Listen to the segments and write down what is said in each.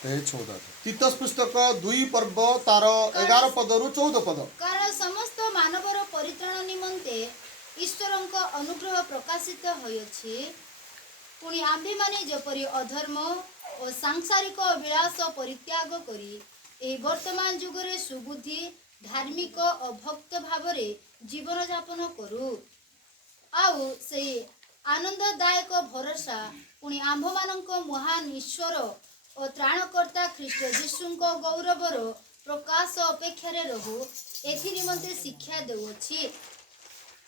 14 तीतस पुस्तक 2 पर्व तार 11 पदरु 14 पद। कारण समस्त मानवर परित्राण निमंते ईश्वरଙ୍କ अनुग्रह प्रकाशित होइछि। पुणी आम्भे माने जेपरि अधर्म और सांसारिक विलास परित्याग करी ए वर्तमान जुगरे सुबुद्धि धार्मिक और भक्त भावरे जीवन यापन करू आउ से आनंददायक भरोसा पुणी आम्भ मानक महान ईश्वर और त्राणकर्ता ख्रीष्ट जीशुଙ୍କ गौरवर प्रकाश अपेक्षा रहू एथि निमंते शिक्षा देउछि।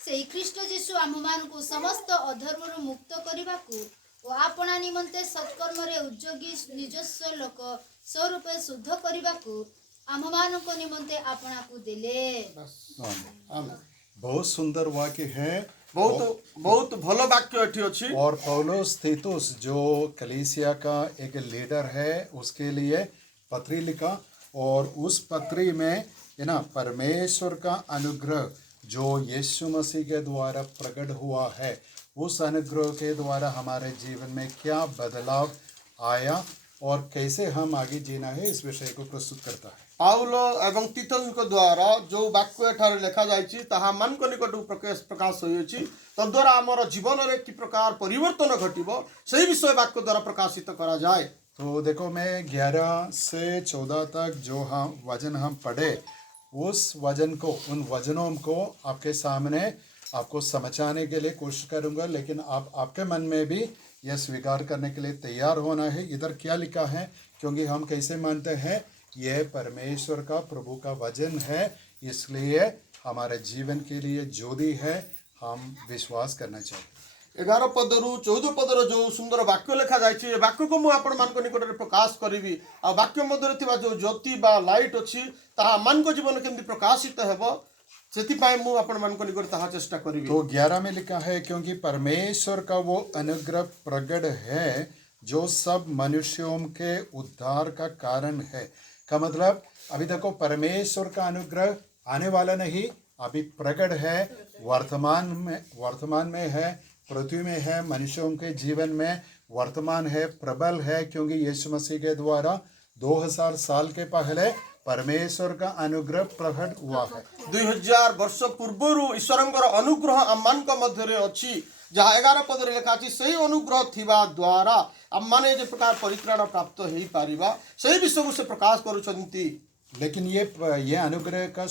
से ख्रीष्ट जीशु आम्भमानकु समस्त अधर्मरु मुक्त करिबाकू और आपना निमंते सत्कर्म रे उद्योगी निजस्व लोक स्वरूपे शुद्ध करिबाकू आम्भमानक निमंते आपनाकू देले। आमेन। बहुत सुंदर वाक्य है। बहुत बहुत भलो वाक्य एठी अछि। और पौलुस तीतुस जो कलीसिया का एक लीडर है उसके लिए पत्री लिखा और उस पत्री में है ना परमेश्वर का अनुग्रह जो यीशु मसीह के द्वारा प्रकट हुआ है उस अनुग्रह के द्वारा हमारे जीवन में क्या बदलाव आया और कैसे हम आगे जीना है इस विषय को प्रस्तुत करता है। पाउल एवं तीतसଙ୍କ द्वारा जो वाक्य एठार लिखा जाइछि ताहा मानक निकट प्रकाश होइछि तद्वारा हमर जीवन रे कि प्रकार परिवर्तन घटिबो सही विषय वाक्य द्वारा प्रकाशित करा जाए। तो देखो मैं 11 से 14 तक जो हम वचन हम पढ़े उस वचन को उन वचनों को आपके सामने आपको समझाने के लिए कोशिश करूंगा, लेकिन आप आपके मन में भी यह स्वीकार करने के लिए तैयार होना है इधर क्या लिखा है, क्योंकि हम कैसे मानते हैं यह परमेश्वर का प्रभु का वचन है, इसलिए हमारे जीवन के लिए जो भी है हम विश्वास करना चाहिए। 11 पदरु 14 पदर जो सुंदर वाक्य लिखा जाइछि वाक्य को मु आपण मान निकट रे प्रकाश करिवि आ वाक्य मध्य थिबा जो ज्योति बा लाइट अछि ताहा मान को जीवन केमि प्रकाशित हेबो सेति पाए मु आपण मान निकट ताहा चेष्टा करिवि। तो 11 में लिखा है क्योंकि परमेश्वर का वो अनुग्रह प्रकट है जो सब मनुष्यों के उद्धार का कारण है। का मतलब अभी देखो परमेश्वर का अनुग्रह आने वाला नहीं, अभी प्रकट है, वर्तमान में है, पृथ्वी में है, मनुष्यों के जीवन में वर्तमान है, प्रबल है, क्योंकि यीशु मसीह के द्वारा 2000 साल के पहले परमेश्वर का अनुग्रह प्रकट हुआ है। 2000 वर्ष पूर्वरु ईश्वरंकर अनुग्रह आमान का मध्य रे अछि जहाँ 11 पद रे लिखा अछि सही अनुग्रह थिबा द्वारा आम माने जे प्रकार परित्राण प्राप्त हेई पारिबा सही विषय को से प्रकाश करूछंती। लेकिन ये अनुग्रह का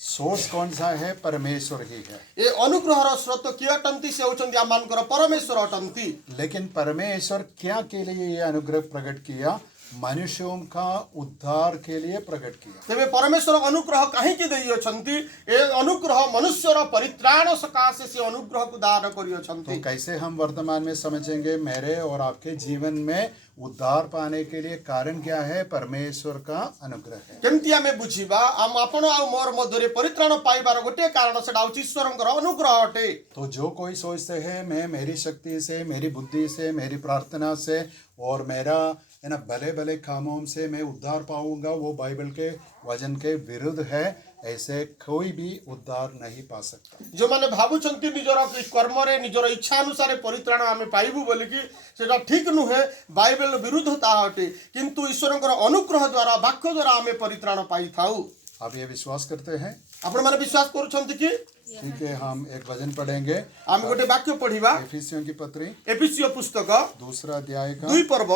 सोर्स कौन सा है? परमेश्वर ही है। ये अनुग्रह रो स्रोत किए अटंती से होचंती आमानकर परमेश्वर अटंती। लेकिन परमेश्वर क्या के लिए ये अनुग्रह प्रकट किया? मनुष्यों का उद्धार के लिए प्रकट किया। तेबे परमेश्वर अनुग्रह काहे कि देई अछंती? ए अनुग्रह मनुष्यर परित्राण सकाशे से अनुग्रह को दान करी अछंती। तो कैसे हम वर्तमान में समझेंगे मेरे और आपके जीवन में उद्धार पाने के लिए कारण क्या है? परमेश्वर का अनुग्रह है। केमतिया में बुझीबा हम आपण आ मोर मधुरे परित्राण पाइबार गोटे कारण सेडा होची ईश्वरंकर अनुग्रह अटे। तो जो कोई सोचते हैं मैं मेरी शक्ति से, मेरी बुद्धि से, मेरी प्रार्थना से और मेरा है ना भले भले कामों से मैं उद्धार पाऊंगा, वो बाइबल के वचन के विरुद्ध है। ऐसे कोई भी उद्धार नहीं पा सकता। जो माने भाबुचंती निजर कर्म रे निजर इच्छा अनुसार परित्राण आमे पाइबु बोली कि सेटा ठीक नुहे, बाइबल विरुद्धता अटे, किंतु ईश्वरंकर अनुग्रह द्वारा वाक्य द्वारा आमे परित्राण पाई थाउ। आप ये विश्वास करते हैं? आपण माने विश्वास करूछंती कि? ठीक है, हम एक वचन पढ़ेंगे। आमे गोटे वाक्य पढ़िबा एफिसियों की पत्री एफिसियो पुस्तक 2 अध्याय का 2 पर्व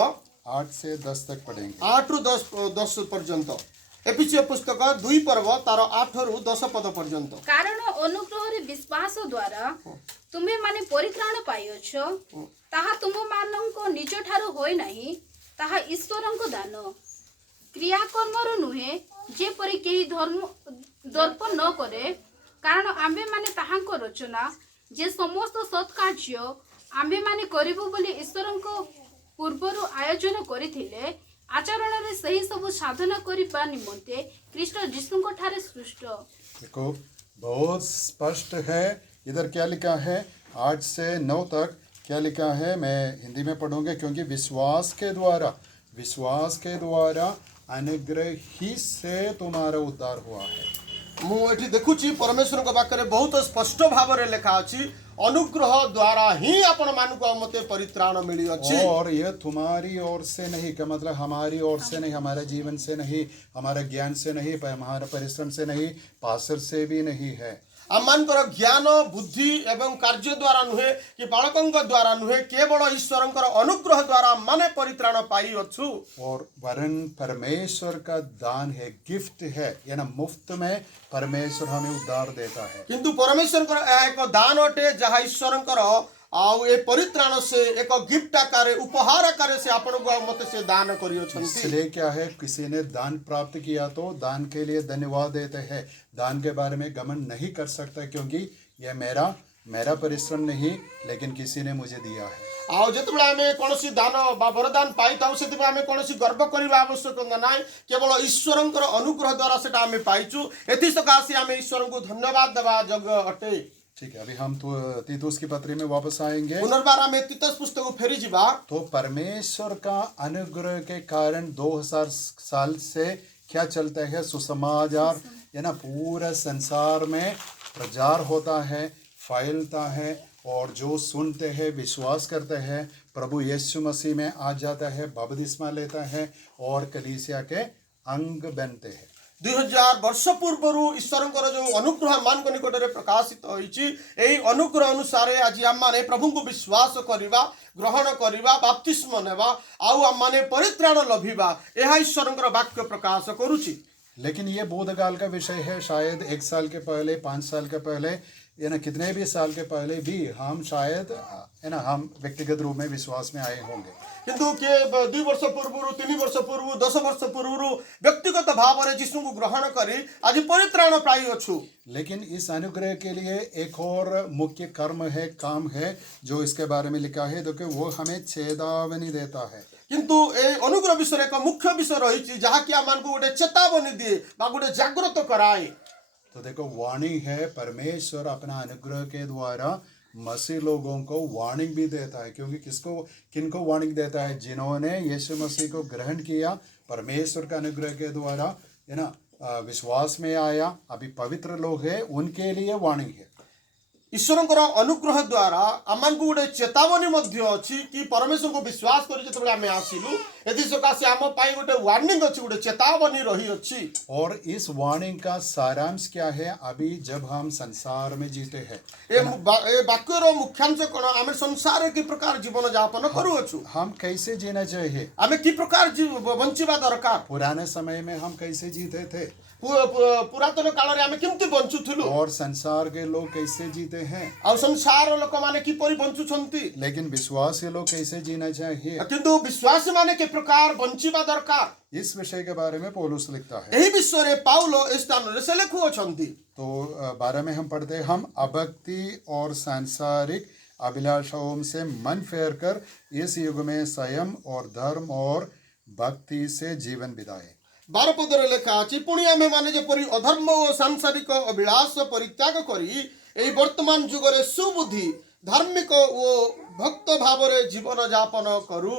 8 से 10 तक पढ़ेंगे। 8 रु 10 पर्यंत। एफिसियो पुस्तक 2 पर्व तार 8 रु 10 पद पर्यंत। कारण अनुग्रह रे विश्वास द्वारा तुम्हे माने परित्राण पाइछ, ताहा तुम मानक निज ठारू होय नाही, ताहा ईश्वरंक दान, क्रिया कर्मर नुहे, जेपरि केही दर्प न करे। कारण आम्भे माने ताहांक रचना, जे समस्त सत्कार्य आम्भे माने करिबु बोली ईश्वरंक पूर्वरु आयोजन करिथिले, आचरण रे सही सब साधना करिबा निमंते ख्रीष्ट जीशुंक ठारे सृष्ट। देखो बहुत स्पष्ट है। इधर क्या लिखा है? 8 से 9 तक क्या लिखा है? मैं हिंदी में पढ़ूंगा क्योंकि विश्वास के द्वारा अनुग्रह ही से तुम्हारा उद्धार हुआ है। मुझे देखुची परमेश्वर वाक्य बहुत स्पष्ट भाव में लिखा अच्छी अनुग्रह द्वारा ही आपण मानक मते परित्राण मिली अच्छी। और ये तुम्हारी ओर से नहीं, का मतलब हमारी ओर से नहीं, हमारे जीवन से नहीं, हमारे ज्ञान से नहीं, हमारे परिश्रम से नहीं, पासर से भी नहीं है। आमर ज्ञान बुद्धि एवं कार्य द्वारा नुहे कि बालकों द्वारा नुहे, केवल ईश्वर अनुग्रह द्वारा माने परित्राण पाई अच्छु। और वरन परमेश्वर का दान है, गिफ्ट है, या ना मुफ्त में परमेश्वर हमें उद्धार देता है। किंतु परमेश्वर एक दान अटे जहाँ ईश्वर आउ ए परित्राण से एक गिफ्ट आकार उपहार आकार से आपण को मत से दान करियो छंती। इसलिए क्या है, किसी ने दान प्राप्त किया तो दान के लिए धन्यवाद देते हैं, दान के बारे में घमंड नहीं कर सकता, क्योंकि यह मेरा परिश्रम नहीं, लेकिन किसी ने मुझे दिया है। आउ जतबे आमे कोनोसी दान बा वरदान पाई ताउ सेते आमे कोनोसी गर्व करिबा आवश्यक नाही, केवल ईश्वरंकर अनुग्रह द्वारा सेटा आमे पाइछु। एथि सकासे आमे ईश्वर को धन्यवाद देबा जग अटे। ठीक है, अभी हम तो तीतुस की पत्री में वापस आएंगे। पुनर्बार आमे तीतस पुस्तक को फेरी जीवा। तो परमेश्वर का अनुग्रह के कारण 2000 साल से क्या चलता है, सुसमाचार है ना, पूरा संसार में प्रचार होता है, फैलता है, और जो सुनते हैं, विश्वास करते हैं, प्रभु यीशु मसीह में आ जाता है, बपतिस्मा लेता है और कलीसिया के अंग बनते हैं। 2000 वर्ष पूर्व ईश्वर जो अनुग्रह मान को निकट में प्रकाशित होई अनुग्रह अनुसार आज आम माने प्रभु को विश्वास करवा, ग्रहण करवा, बाप्तिस्म नेवा, आउ आम माने परित्राण लभिबा, यह ईश्वर वाक्य प्रकाश करुची। लेकिन ये बोधकाल का विषय है, शायद 1 साल के पहले, 5 साल के पहले, या ना कितने भी साल के पहले भी हम शायद है ना, हम व्यक्तिगत रूप में विश्वास में आए होंगे। किंतु के 2 वर्ष पूर्व, 3 वर्ष पूर्व, 10 वर्ष पूर्व व्यक्तिगत भाव में जिसु को ग्रहण करी आज परित्राण पाई अछु। लेकिन इस अनुग्रह के लिए एक और मुख्य कर्म है, काम है, जो इसके बारे में लिखा है, तो कि वो हमें चेतावनी देता है। किंतु ए अनुग्रह विषय एक मुख्य विषय रही जहाँकि आम को गोटे चेतावनी दिए बा गोटे जागृत कराए। तो देखो, वार्निंग है, परमेश्वर अपना अनुग्रह के द्वारा मसीह लोगों को वार्निंग भी देता है, क्योंकि किनको वार्निंग देता है, जिन्होंने यीशु मसीह को ग्रहण किया, परमेश्वर का अनुग्रह के द्वारा है ना विश्वास में आया, अभी पवित्र लोग हैं, उनके लिए वार्निंग है। ईश्वर अनुग्रह द्वारा आम को गोटे चेतावनी अच्छी कि परमेश्वर को विश्वास कर जो आम आसिलु एथि सकाशे आम गोटे वार्निंग अच्छी, गोटे चेतावनी रही अच्छी। और इस वार्निंग का सारांश क्या है, अभी जब हम संसार में जीते हैं, ए वाक्यर मुख्यांश कौन, आम संसार की प्रकार जीवन यापन करूँ, हम कैसे जीना चाहिए, आम कि प्रकार बंचवा दरकार। पुराने समय में हम कैसे जीते थे, पुरातन काल में आम केमती बंचुथिलु, और संसार के लोग कैसे जीते हैं, आ संसार लोक माने किपरि बंचुछंती। लेकिन विश्वासी लोग कैसे जीना चाहिए, किंतु विश्वासी माने के प्रकार बंचिबा दरकार, इस विषय के बारे में पौलुस लिखता है। यही विषय रे पाउलो इस स्थान रे से लिखुअछंती। तो 12 में हम पढ़ते हैं, हम अभक्ति और सांसारिक अभिलाषाओं से मन फेर कर इस युग में संयम और धर्म और भक्ति से जीवन बिताए। 12 पदरे लेखा अछि, पुणी आमे माने जेपरि अधर्म और सांसारिक अभिलाष परित्याग करी एई वर्तमान युग रे सुबुद्धि धार्मिक और भक्त भाव रे जीवन यापन करू।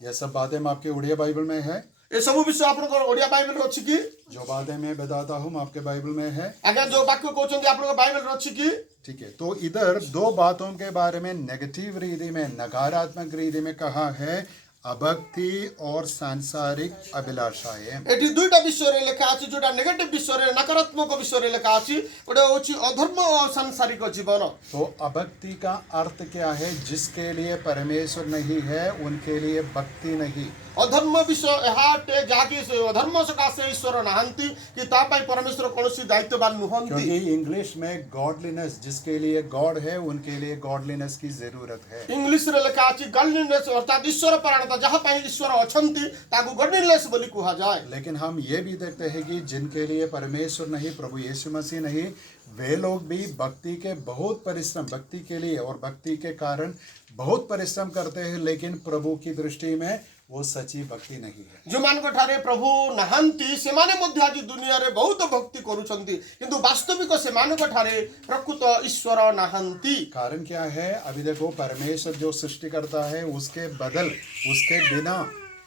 यह सब बातें आपके उड़िया बाइबल में है, ये सब विषय आपन ओडिया बाइबल अछि कि जो बातें मैं बताता हूँ आपके बाइबल में है, अगर जो वाक्य कहउछंती आपन बाइबल अछि कि। ठीक है। तो इधर 2 बातों के बारे में नेगेटिव रीति में, नकारात्मक रीति में कहा है, अभक्ति और सांसारिक अभिलाषाएं। एटी दुईटा विषय रे लेखा अछि, जोटा नेगेटिव विषय रे, नकारात्मक विषय रे लेखा अछि, ओटा होछि अधर्म और सांसारिक जीवन। तो अभक्ति का अर्थ क्या है, जिसके लिए परमेश्वर नहीं है उनके लिए भक्ति नहीं। अधर्म विषय हाटे जाकी अधर्म सकाशे ईश्वर नाहंती कि तापाई परमेश्वर कोनोसी दायित्ववान नुहंती। क्योंकि इंग्लिश में गॉडलीनेस, जिसके लिए गॉड है उनके लिए गॉडलीनेस की जरूरत है। इंग्लिश रे लेखा अछि गॉडलीनेस अर्थात ईश्वर परायणता, जहां पाई ईश्वर अछंती ताकू गॉडलीनेस बोली कहा जाए। लेकिन हम ये भी देखते हैं कि जिनके लिए परमेश्वर नहीं, प्रभु यीशु मसीह नहीं, वे लोग भी भक्ति के बहुत परिश्रम, भक्ति के लिए और भक्ति के कारण बहुत परिश्रम करते हैं, लेकिन प्रभु की दृष्टि में वो सच्ची भक्ति नहीं है। जो मान को ठारे प्रभु नाहंती से माने मध्य आज दुनिया रे बहुत भक्ति करूछंती, किंतु वास्तविक से मान को ठारे प्रकृत ईश्वर नाहंती। कारण क्या है, अभी देखो, परमेश्वर जो सृष्टि करता है उसके बदल, उसके बिना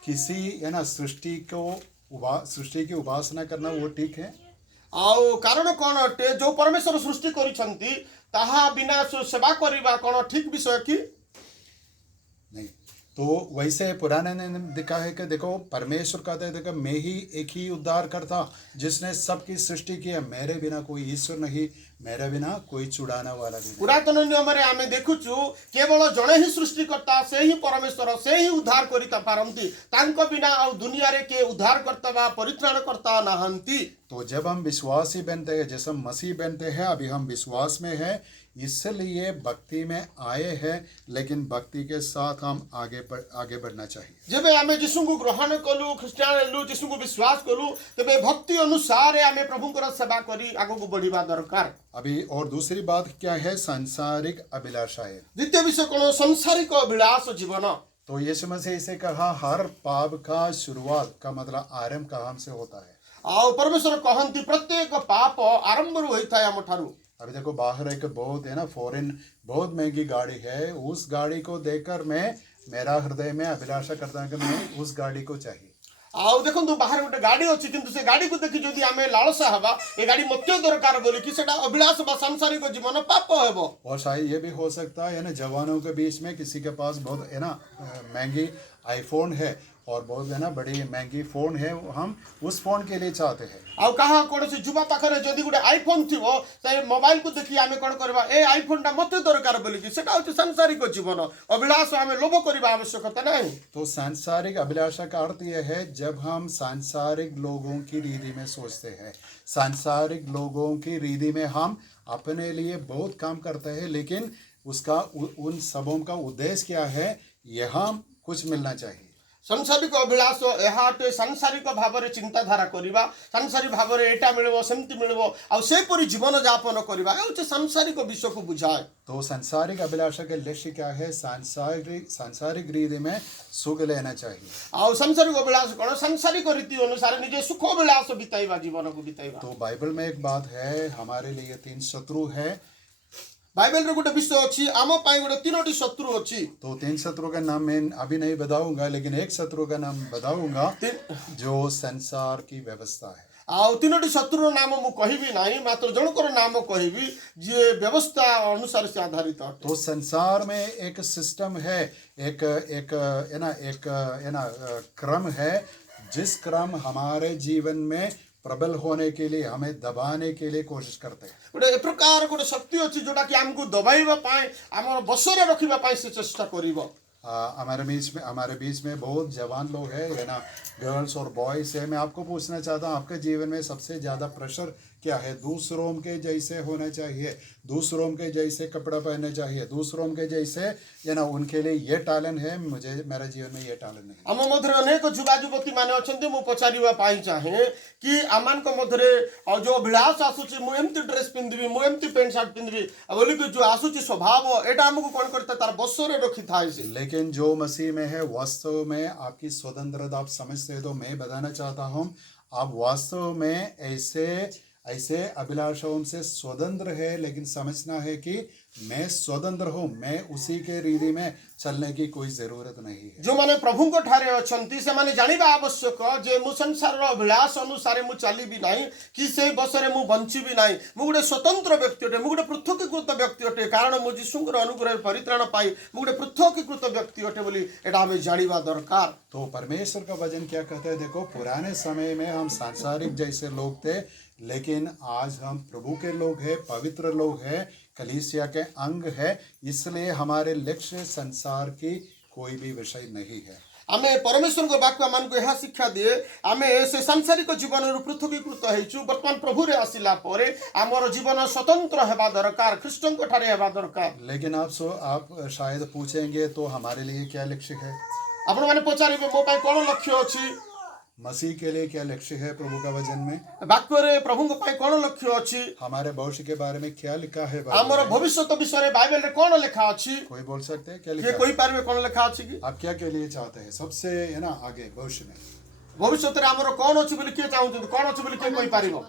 किसी है ना सृष्टि की उपासना करना वो ठीक है? आउ कारण कौन अटे जो परमेश्वर सृष्टि करिसंती ताहा बिना सेवा करिबा कौन ठीक विषय की नहीं। तो वैसे पुराने ने दिखा है कि देखो परमेश्वर कहते हैं देखो मैं ही एक ही उद्धार करता जिसने सबकी सृष्टि की है, मेरे बिना कोई ईश्वर नहीं, मेरे बिना कोई छुड़ाने वाला भी नहीं। पुरातन नियम रे आमे देखुछु केवल जणे ही सृष्टिकर्ता से ही परमेश्वर से ही उद्धार करिता पारंती तांको बिना आ दुनिया रे के उद्धार करता बा परित्राण करता नाहंती। तो जब हम विश्वासी बनते हैं, जैसे हम मसीह बनते हैं, अभी हम विश्वास में हैं, इसलिए भक्ति में आए हैं, लेकिन भक्ति के साथ हम आगे बढ़ना चाहिए। जब आमे यीशु को ग्रहण कलु ख्रिस्टियान हेलु यीशु को विश्वास कलु तबे भक्ति अनुसार आमे प्रभु को सेवा करी आगो को बढ़िबा दरकार। अभी और दूसरी बात क्या है, सांसारिक अभिलाषाएं। द्वितीय विषय कोन संसारिक अभिलाष जीवन। तो यीशु मसीह से कहा हर पाप का शुरुआत का मतलब आरंभ कहाँ से होता है। आ परमेश्वर कहंती प्रत्येक पाप आरंभ रु होई थाय हमठारु। अभी देखो बाहर एक बहुत है ना फॉरेन बहुत महंगी गाड़ी है, उस गाड़ी को देखकर मेरा हृदय में अभिलाषा करता है कि मैं उस गाड़ी को चाहिए। आउ देखो बाहर गोटे गाड़ी अच्छी किंतु से गाड़ी को देखि जदि आमे लालसा हवा ए गाड़ी मत्य दरकार बोली कि सेटा अभिलाष बा सांसारिक जीवन पाप हेबो। और शायद ये भी हो सकता है ना जवानों के बीच में किसी के पास बहुत है ना महंगी आईफोन है और बहुत है ना बड़ी महंगी फोन है, हम उस फोन के लिए चाहते हैं। आउ कहा कोन से जुबा पाखरे जदि गोटे आईफोन थिवो से मोबाइल को देखि आमे कोन करबा ए आईफोन टा मत्य दरकार बोली कि सेटा होची सांसारिक जीवन अभिलाष आमे लोभ करबा आवश्यकता नहीं। तो सांसारिक अभिलाषा का अर्थ यह है जब हम सांसारिक लोगों की रीति में सोचते हैं, सांसारिक लोगों की रीति में हम अपने लिए बहुत काम करते हैं, लेकिन उसका उन सबों का उद्देश्य क्या है, यहाँ कुछ मिलना चाहिए। सांसारिक अभिलाष एहाटे सांसारिक भावरे चिंताधारा करिबा सांसारिक भावरे एटा मिलबो सेमति मिलबो आ से परि जीवन यापन करिबा ए सांसारिक विषय को बुझाए। तो सांसारिक अभिलाषा के लक्ष्य क्या है, सांसारिक रीति में सुख लेना चाहिए। आ सांसारिक अभिलाष कोन सांसारिक रीति अनुसार निजे सुख अभिलाष बिताइबा जीवन को बिताइबा। तो बाइबल में एक बात है, हमारे लिए 3 शत्रु है। बाइबल रे गोटे विषय अछि आमो पाई गोटे 3टी शत्रु अछि। तो 3 शत्रु का नाम मैं अभी नहीं बताऊंगा, लेकिन एक शत्रु का नाम बताऊंगा जो संसार की व्यवस्था है। आउ 3टी शत्रु नाम मु कहिबी नाही, मात्र जनकर नाम कहिबी जे व्यवस्था अनुसार से आधारित है। तो संसार में एक सिस्टम है, एक क्रम है, जिस क्रम हमारे जीवन में प्रबल होने के लिए हमें दबाने के लिए कोशिश करते हैं। गोटे प्रकार गोटे शक्ति अच्छी जोटा कि हमको दबाइबा पाए आमर बसरे रखिबा पाए से चेष्टा करिबो। हमारे बीच में बहुत जवान लोग हैं, है ना, गर्ल्स और बॉयज है। मैं आपको पूछना चाहता हूँ आपके जीवन में सबसे ज़्यादा प्रेशर क्या है? दूसरों के जैसे होना चाहिए, दूसरों के जैसे कपड़ा पहनना चाहिए, दूसरों के जैसे है ना, उनके लिए ये टैलेंट है, मुझे मेरे जीवन में ये टैलेंट नहीं। आम मध्य अनेक युवा युवती माने अछंती मु पचारिबा पाई चाहे कि आमान को मध्य जो अभिलाष आसुची मु एमती ड्रेस पिंदबी मु एमती पैंट शर्ट पिंदबी बोली कि जो आसुची स्वभाव एटा हमको कोन करता तार बसरे रखी थाई से। लेकिन जो मसीह में है वास्तव में आपकी स्वतंत्रता आप समझते हैं। तो मैं बताना चाहता हूँ आप वास्तव में ऐसे अभिलाषाओं से स्वतंत्र है, लेकिन समझना है कि मैं स्वतंत्र हूँ, मैं उसी के रीति में चलने की कोई जरूरत नहीं है। जो माने प्रभु को ठारे अछंती से माने जानिबा आवश्यक जे मु संसार रो अभिलाष अनुसार मु चली भी नाही कि से बसरे मु बंची भी नाही, मु गुटे स्वतंत्र व्यक्ति अटे, मु गुटे पृथकीकृत व्यक्ति अटे, कारण मु यीशुଙ୍କର अनुग्रह परित्राण पाई मु गुटे पृथकीकृत व्यक्ति अटे बोली एटा हमें जानिबा दरकार। तो परमेश्वर का वचन क्या कहता है? देखो पुराने समय में हम सांसारिक जैसे लोग थे, लेकिन आज हम प्रभु के लोग हैं, पवित्र लोग हैं, कलीसिया के अंग है, इसलिए हमारे लक्ष्य संसार की कोई भी विषय नहीं है। आमे परमेश्वर को वाक्य मान को यह शिक्षा दिए आमे से सांसारिक जीवन रु पृथकीकृत हेचु वर्तमान प्रभु रे आसिला परे हमर जीवन स्वतंत्र हेबा दरकार, ख्रिस्टन को ठारे हेबा दरकार। लेकिन आप शायद पूछेंगे तो हमारे लिए क्या लक्ष्य है? आपण माने पचारिबे मो पाई कोन लक्ष्य अछि? मसीह के लिए क्या लक्ष्य है? प्रभु का वचन में वाक्य रे प्रभु को पाई कोन लक्ष्य अछि? हमारे भविष्य के बारे में क्या लिखा है? हमर भविष्य तो विषय रे बाइबल रे कोन लिखा अछि? कोई बोल सकते हैं क्या ये लिखा? कोई पारबे कोन लिखा अछि कि आप क्या के लिए चाहते हैं सबसे है ना आगे भविष्य में? भविष्य रे हमर कोन अछि बोली के चाहू कोन अछि बोली के कोई पारिबो?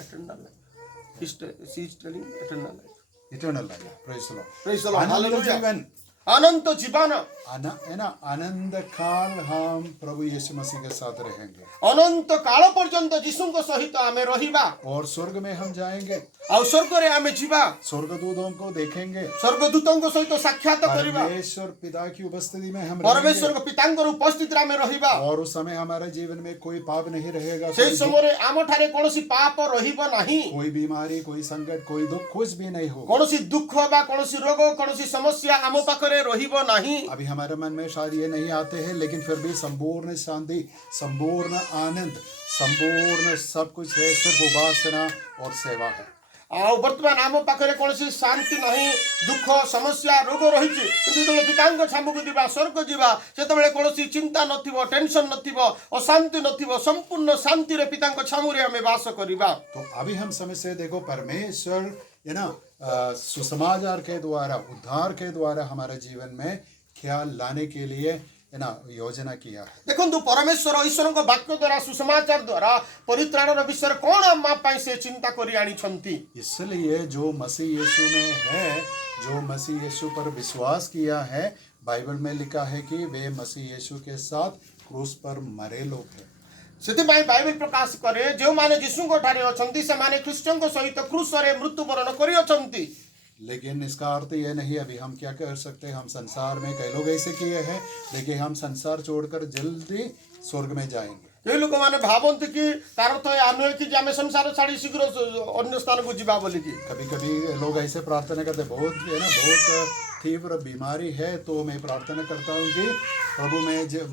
Eternal life. She is telling eternal life. Eternal life. Praise the lord. Praise the lord. अनंत हालेलुया। जीवन। अनंत जीवन है ना, आनंद काल हम प्रभु यीशु मसीह के साथ रहेंगे अनंत काल पर्यंत जीशुଙ୍କ सहित आमे रहिबा और स्वर्ग में हम जाएंगे, आ स्वर्ग रे आमे जीवा स्वर्गदूतों को देखेंगे, स्वर्गदूतଙ୍କ सहित साक्षात करिबा परमेश्वर पिता की उपस्थिति में हम परमेश्वर रहेंगे को पितांकर उपस्थित रे आमे रहिबा और उस समय हमारे जीवन में कोई पाप नहीं रहेगा, से समय आम ठारे कोनोसी पाप रहिबो नाही कोई बीमारी, कोई संकट, कोई दुख कुछ भी नहीं होगा। कोनोसी दुख बा कोनोसी रोग कोनोसी समस्या आम पाखरे रहिबो नाही अभी हमारे मन में शायद ये नहीं आते हैं, लेकिन फिर भी संपूर्ण शांति, संपूर्ण आनंद, संपूर्ण सब कुछ है, सिर्फ उपासना और सेवा है। आ वर्तमान आम पाखरे कोनोसी शांति नाही, दुख समस्या रोग रहिछि किंतु जब पितांक छामुक दिबा स्वर्ग जीवा सेतबेले कोनोसी चिंता नथिबो, टेंशन नथिबो, अशांति नथिबो, संपूर्ण शांति रे पितांक छामुरे हमें वास करिबा। तो अभी हम समय से देखो परमेश्वर है ना सुसमाचार के द्वारा, उद्धार के द्वारा हमारे जीवन में क्या लाने के लिए है ना योजना किया है। देखंतु परमेश्वर ईश्वरଙ୍କ वाक्य द्वारा सुसमाचार द्वारा परित्राणर विषय कोन आमा पई से चिंता करी आनी छंती। इसलिए जो मसीह यीशु में है, जो मसीह यीशु पर विश्वास किया है, बाइबल में लिखा है कि वे मसीह यीशु के साथ क्रूस पर मरे लोग हैं। ସେଥିପାଇଁ ବାଇବେଲ ପ୍ରକାଶ କରେ ଯେଉଁମାନେ ଯୀଶୁଙ୍କ ଠାରେ ଅଛନ୍ତି ସେମାନେ ଖ୍ରୀଷ୍ଟଙ୍କ ସହିତ କ୍ରୁଶରେ ମୃତ୍ୟୁବରଣ କରିଅଛନ୍ତି। लेकिन इसका अर्थ ये नहीं, अभी हम क्या कर सकते हैं, हम संसार में कई लोग ऐसे किए हैं, लेकिन हम संसार छोड़कर जल्दी स्वर्ग में जाएंगे। କେହି ଲୋକମାନେ ଭାବନ୍ତି କି ତାର ଅର୍ଥ ଏହା ନୁହେଁ କି ଯେ ଆମେ ସଂସାର ଛାଡ଼ି ଶୀଘ୍ର ଅନ୍ୟ ସ୍ଥାନକୁ ଯିବା ବୋଲିକି। कभी कभी लोग ऐसे प्रार्थना करते, बहुत है ना, बहुत तीव्र बीमारी है तो मैं प्रार्थना करता हूँ कि प्रभु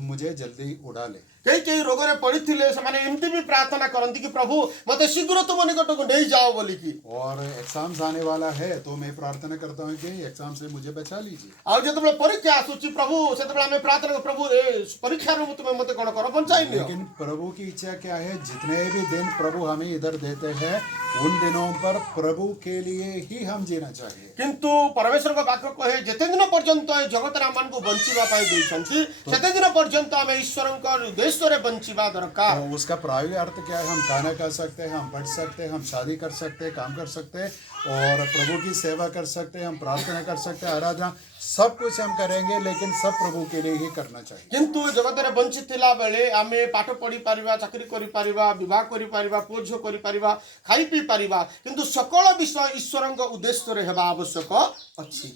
मुझे जल्दी उड़ा ले। କେହି କେହି ରୋଗରେ ପଡ଼ିଥିଲେ ସେମାନେ ଏମିତି ବି ପ୍ରାର୍ଥନା କରନ୍ତି କି ପ୍ରଭୁ ମୋତେ ଶୀଘ୍ର ତୁମ ନିକଟକୁ ନେଇଯାଅ ବୋଲିକି। और एग्जाम्स आने वाला है तो मैं प्रार्थना करता हूँ कि एग्जाम से मुझे बचा लीजिए। ଆଉ ଯେତେବେଳେ ପରୀକ୍ଷା ଆସୁଛି ପ୍ରଭୁ ସେତେବେଳେ ଆମେ ପ୍ରାର୍ଥନା କରୁ ପ୍ରଭୁ ଏ ପରୀକ୍ଷାରୁ ତୁମେ ମୋତେ କ'ଣ କର ବଞ୍ଚାଇ ନିଅ। लेकिन प्रभु की इच्छा क्या है, जितने भी दिन प्रभु हमें इधर देते हैं उन दिनों पर प्रभु के लिए ही हम जीना चाहिए। କିନ୍ତୁ ପରମେଶ୍ୱରଙ୍କ ବାକ୍ୟ କହେ ଯେତେ ଦିନ ପର୍ଯ୍ୟନ୍ତ ଏ ଜଗତରେ ଆମମାନଙ୍କୁ ବଞ୍ଚିବା ପାଇଁ ଦେଇଛନ୍ତି ସେତେ ଦିନ ପର୍ଯ୍ୟନ୍ତ ଆମେ ଈଶ୍ୱରଙ୍କ ଉଦ୍ଦେଶ୍ୟରେ ବଞ୍ଚିବା ଦରକାର। तो उसका प्रायोगिक अर्थ क्या है, हम खाना खा सकते हैं, हम पढ़ सकते हैं, हम शादी कर सकते हैं, काम कर सकते हैं और प्रभु की सेवा कर सकते हैं, हम प्रार्थना कर सकते हैं, आराधना सब कुछ हम करेंगे, लेकिन सब प्रभु के लिए ही करना चाहिए। କିନ୍ତୁ ଜଗତରେ ବଞ୍ଚିଥିଲା ବେଳେ ଆମେ ପାଠ ପଢ଼ି ପାରିବା, ଚାକିରି କରିପାରିବା, ବିବାହ କରିପାରିବା, ପୁଅ ଝିଅ କରିପାରିବା, ଖାଇ ପିଇ ପାରିବା, କିନ୍ତୁ ସକଳ ବିଷୟ ଈଶ୍ୱରଙ୍କ ଉଦ୍ଦେଶ୍ୟରେ ହେବା ଆବଶ୍ୟକ ଅଛି।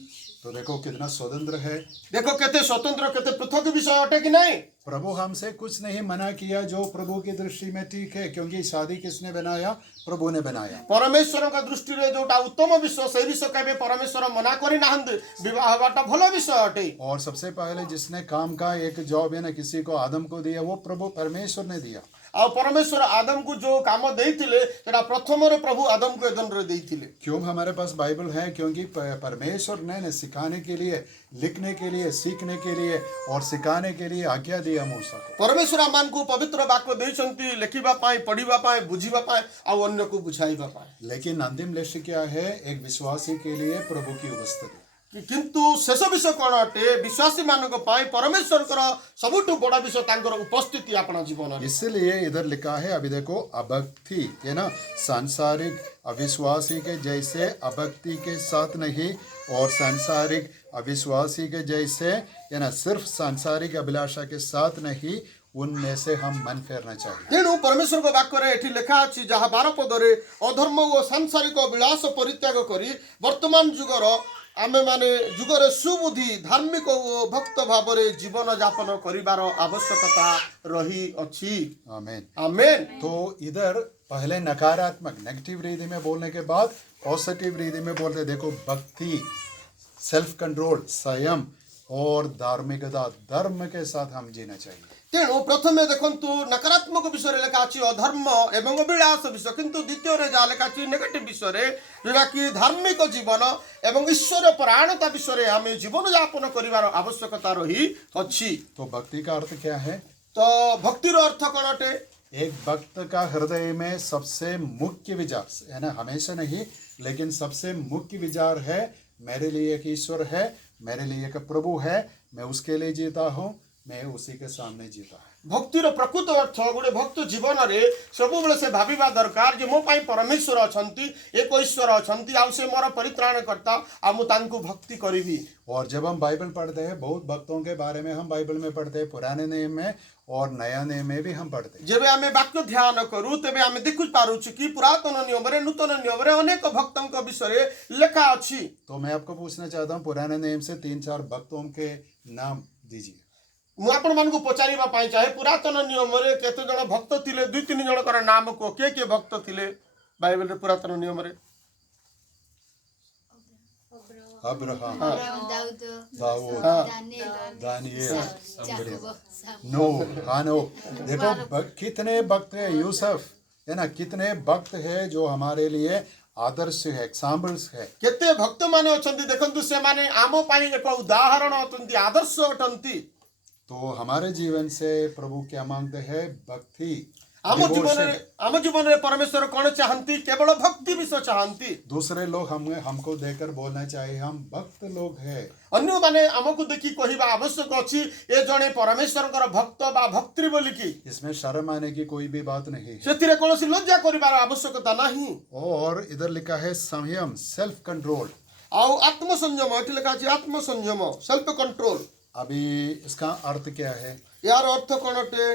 तो देखो कितना स्वतंत्र है ଦେଖ କେତେ ସ୍ୱତନ୍ତ୍ର କେତେ ପୃଥକ ବିଷୟ ଅଟେ କି ନାହିଁ। प्रभु हमसे कुछ नहीं मना किया, जो प्रभु की दृष्टि में ठीक है, क्योंकि शादी किसने बनाया, प्रभु ने बनाया। परमेश्वरଙ୍କ ଦୃଷ୍ଟିରେ ଯୋଉଟା ଉତ୍ତମ ବିଷୟ ସେଇ ବିଷୟ କେବେ ପରମେଶ୍ୱର ମନା କରିନାହାନ୍ତି। ବିବାହ ହେବାଟା ଭଲ ବିଷୟ ଅଟେ। और सबसे पहले जिसने काम का एक जॉब है ना किसी को आदम को दिया, वो प्रभु परमेश्वर ने दिया। ଆଉ ପରମେଶ୍ୱର ଆଦମକୁ ଯୋଉ କାମ ଦେଇଥିଲେ ସେଟା ପ୍ରଥମରେ ପ୍ରଭୁ ଆଦମକୁ ଏଦନରେ ଦେଇଥିଲେ। क्यों हमारे पास बाइबल है, क्योंकि परमेश्वर ने सिखाने के लिए, लिखने के लिए, सीखने के लिए और सिखाने के लिए आज्ञा दिया मूसा को। ପରମେଶ୍ୱର ଆମମାନଙ୍କୁ ପବିତ୍ର ବାକ୍ୟ ଦେଇଛନ୍ତି ଲେଖିବା ପାଇଁ, ପଢ଼ିବା ପାଇଁ, ବୁଝିବା ପାଇଁ ଆଉ ଅନ୍ୟକୁ ବୁଝାଇବା ପାଇଁ। लेकिन अंतिम लक्ष्य क्या है, एक विश्वासी के लिए प्रभु की उपस्थिति। କିନ୍ତୁ ଶେଷ ବିଷୟ କ'ଣ ଅଟେ, ବିଶ୍ୱାସୀ ମାନଙ୍କ ପାଇଁ ପରମେଶ୍ୱରଙ୍କର ସବୁଠୁ ବଡ଼ ବିଷୟ ତାଙ୍କର ଉପସ୍ଥିତି ଆପଣ ଜୀବନରେ। इसलिए इधर लिखा है, अभी देखो, अभक्ति है ना, सांसारिक अविश्वासी के जैसे अभक्ति के साथ नहीं और सांसारिक अविश्वासी के जैसे है ना सिर्फ सांसारिक अभिलाषा के साथ नहीं, उनमें से हम मन फेरना चाहिए। ତେଣୁ ପରମେଶ୍ୱରଙ୍କ ବାକ୍ୟରେ ଏଠି ଲେଖା ଅଛି, ଯାହା 12 ପଦରେ ଅଧର୍ମ ଓ ସାଂସାରିକ ବିଳାସ ପରିତ୍ୟାଗ କରି ବର୍ତ୍ତମାନ ଆମେମାନେ ଯୁଗରେ ସୁବୁଦ୍ଧି, ଧାର୍ମିକ ଓ ଭକ୍ତ ଭାବରେ ଜୀବନ ଯାପନ କରିବାର ଆବଶ୍ୟକତା ରହିଅଛି। आमीन। ଆମେନ୍। तो इधर पहले नकारात्मक नेगेटिव रीति में बोलने के बाद पॉजिटिव रीति में बोलते, देखो, भक्ति, सेल्फ कंट्रोल, संयम और धार्मिकता, धर्म के साथ हम जीना चाहिए। ତେଣୁ ପ୍ରଥମେ ଦେଖନ୍ତୁ ନକାରାତ୍ମକ ବିଷୟରେ ଲେଖା ଅଛି ଅଧର୍ମ ଏବଂ ବିଳାସ ବିଷୟ, କିନ୍ତୁ ଦ୍ୱିତୀୟରେ ଯାହା ଲେଖା ଅଛି ନେଗେଟିଭ ବିଷୟରେ, ଯୋଉଟାକି ଧାର୍ମିକ ଜୀବନ ଏବଂ ଈଶ୍ୱର ପରାୟଣତା ବିଷୟରେ ଆମେ ଜୀବନ ଯାପନ କରିବାର ଆବଶ୍ୟକତା ରହିଅଛି। तो भक्ति का अर्थ क्या है? ତ ଭକ୍ତିର ଅର୍ଥ କ'ଣ ଅଟେ? एक भक्त का हृदय में सबसे मुख्य विचार है ना, हमेशा नहीं लेकिन सबसे मुख्य विचार है, मेरे लिए एक ईश्वर है, मेरे लिए एक प्रभु है, मैं उसके लिए जीता हूँ, मैं उसी के सामने जीता है। भक्तिर प्रकृत अर्थ गोटे भक्त जीवन में सब बेले से भाविबा दरकार जे मो पाई परमेश्वर अछंती एक ईश्वर अछंती आ से मोर परित्राण करता आ मु तांको भक्ति करिवी। और जब हम बाइबल पढ़ते हैं, बहुत भक्तों के बारे में हम बाइबल में पढ़ते हैं, पुराने नियम में और नया नियम में भी हम पढ़ते हैं। जेबे आमे वाक्य ध्यान करू तेबे आमे देखु पारू कि पुरातन नियम रे नूतन नियम रे अनेक भक्तों के विषय लेखा अछि। तो मैं आपको पूछना चाहता हूँ, पुराने नियम से 3-4 भक्तों के नाम दीजिए। मु आपण मानकु पचारिबा पाई चाहे पुरातन नियम रे केते जण भक्त थिले 2-3 जणकर नाम को के भक्त थिले बाइबल रे पुरातन नियम रे? अब्राहम, दाऊद, दाऊद, दानिएल, याकूब, नूह, हानोक। देखो कितने भक्त है, यूसुफ, है ना, कितने भक्त है जो हमारे लिए आदर्श है, एग्जाम्पल्स है। केते भक्त माने अछंती देखंतु से माने आमो पाई एक उदाहरण अछंती, आदर्श अछंती। तो हमारे जीवन से प्रभु क्या मांगते हैं? भक्ति। आम जीवन रे परमेश्वर कौन चाहती? केवल भक्ति विषय चाहती। दूसरे लोग हमको देखकर बोलना चाहिए हम भक्त लोग हैं। अन्य माने आमको देखि कहिबा आवश्यक अछि ए जणे परमेश्वरकर भक्त बा भक्ति बोली कि। इसमें शर्म आने की कोई भी बात नहीं है। सेतिरे कोनोसी लज्जा करिबार आवश्यकता नहीं। और इधर लिखा है संयम, सेल्फ कंट्रोल। आउ आत्मसंयम एठी लिखा अछि आत्मसंयम, सेल्फ कंट्रोल। अभी इसका अर्थ क्या है? यार अर्थ कोन अटे?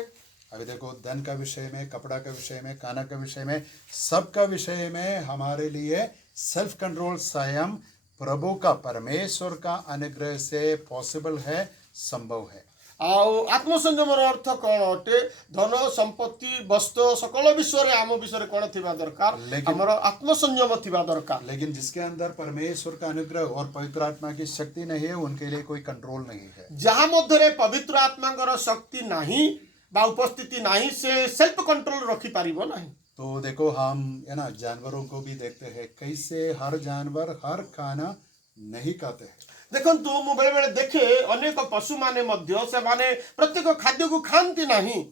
अभी देखो, धन का विषय में, कपड़ा का विषय में, खाना का विषय में, सबका विषय में हमारे लिए सेल्फ कंट्रोल, संयम प्रभु का, परमेश्वर का अनुग्रह से पॉसिबल है, संभव है। आउ आत्मसंयम अर्थ कौन अटे? धन संपत्ति वस्तु सकल विषय रे आम विषय कौन थिबा दरकार? हमर आत्मसंयम थिबा दरकार। लेकिन जिसके अंदर परमेश्वर का अनुग्रह और पवित्र आत्मा की शक्ति नहीं है, उनके लिए कोई कंट्रोल नहीं है। जहाँ मध्य रे पवित्र आत्मा शक्ति नहीं बा उपस्थिति नहीं, से सेल्फ कंट्रोल रखी पारिबो नहीं। तो देखो, हम है ना जानवरों को भी देखते हैं, कैसे हर जानवर हर खाना नहीं खाते हैं। देखंतु मु बेले बेले देखे अनेक पशु माने मध्य से माने प्रत्येक खाद्य को खानती नहीं।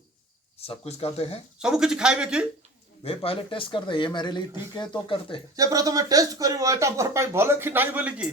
सब कुछ खाते हैं, सब कुछ खाइबे कि वे पहले टेस्ट करते हैं, ये मेरे लिए ठीक है तो करते हैं। जे प्रथम टेस्ट करिवो एटा पर पाई भलो कि नाही बोली कि।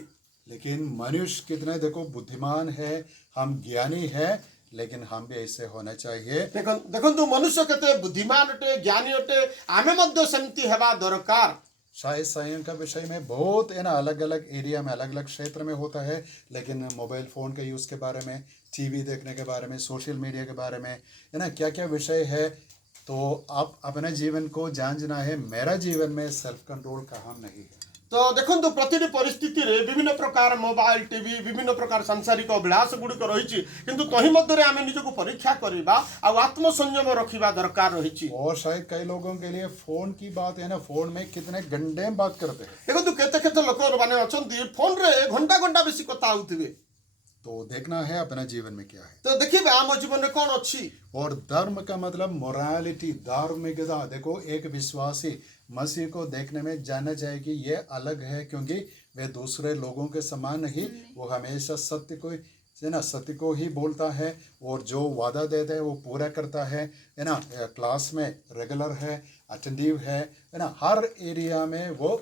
लेकिन मनुष्य कितने देखो बुद्धिमान है, हम ज्ञानी है, लेकिन हम भी ऐसे होना चाहिए। देखंतु मनुष्य केते बुद्धिमान अटे, ज्ञानी अटे, आमे मध्य सेमती हेबा दरकार। शायद संयम का विषय में बहुत है ना, अलग अलग एरिया में, अलग अलग क्षेत्र में होता है। लेकिन मोबाइल फ़ोन के यूज़ के बारे में, टीवी देखने के बारे में, सोशल मीडिया के बारे में, है ना, क्या क्या विषय है, तो आप अपने जीवन को जांचना है। मेरा जीवन में सेल्फ कंट्रोल कहाँ नहीं है। तो देखो प्रतिटी परिस्थिति रे विभिन्न प्रकार मोबाइल टीवी विभिन्न प्रकार सांसारिक अभिलाष गुड़िक रही, किंतु तही मध्य आमे निजको परीक्षा करबा आ आत्मसंयम रखिबा दरकार रही। और शायद कई लोगों के लिए फोन की बात है ना, फोन में कितने घंटे बात करते हैं। देखो केते केते लोक माने अछंती फोन रे घंटा घंटा बेसी कथा होथिबे। तो देखना है अपना जीवन में क्या है। तो देखिए आम जीवन में कौन अच्छी। और धर्म का मतलब मोरालिटी, धार्मिकता। देखो, एक विश्वासी मसीह को देखने में जानना चाहिए कि ये अलग है, क्योंकि वे दूसरे लोगों के समान नहीं, वो हमेशा सत्य को है ना, सत्य को ही बोलता है, और जो वादा देता है वो पूरा करता है ना। क्लास में रेगुलर है, अटेंटिव है ना, हर एरिया में वो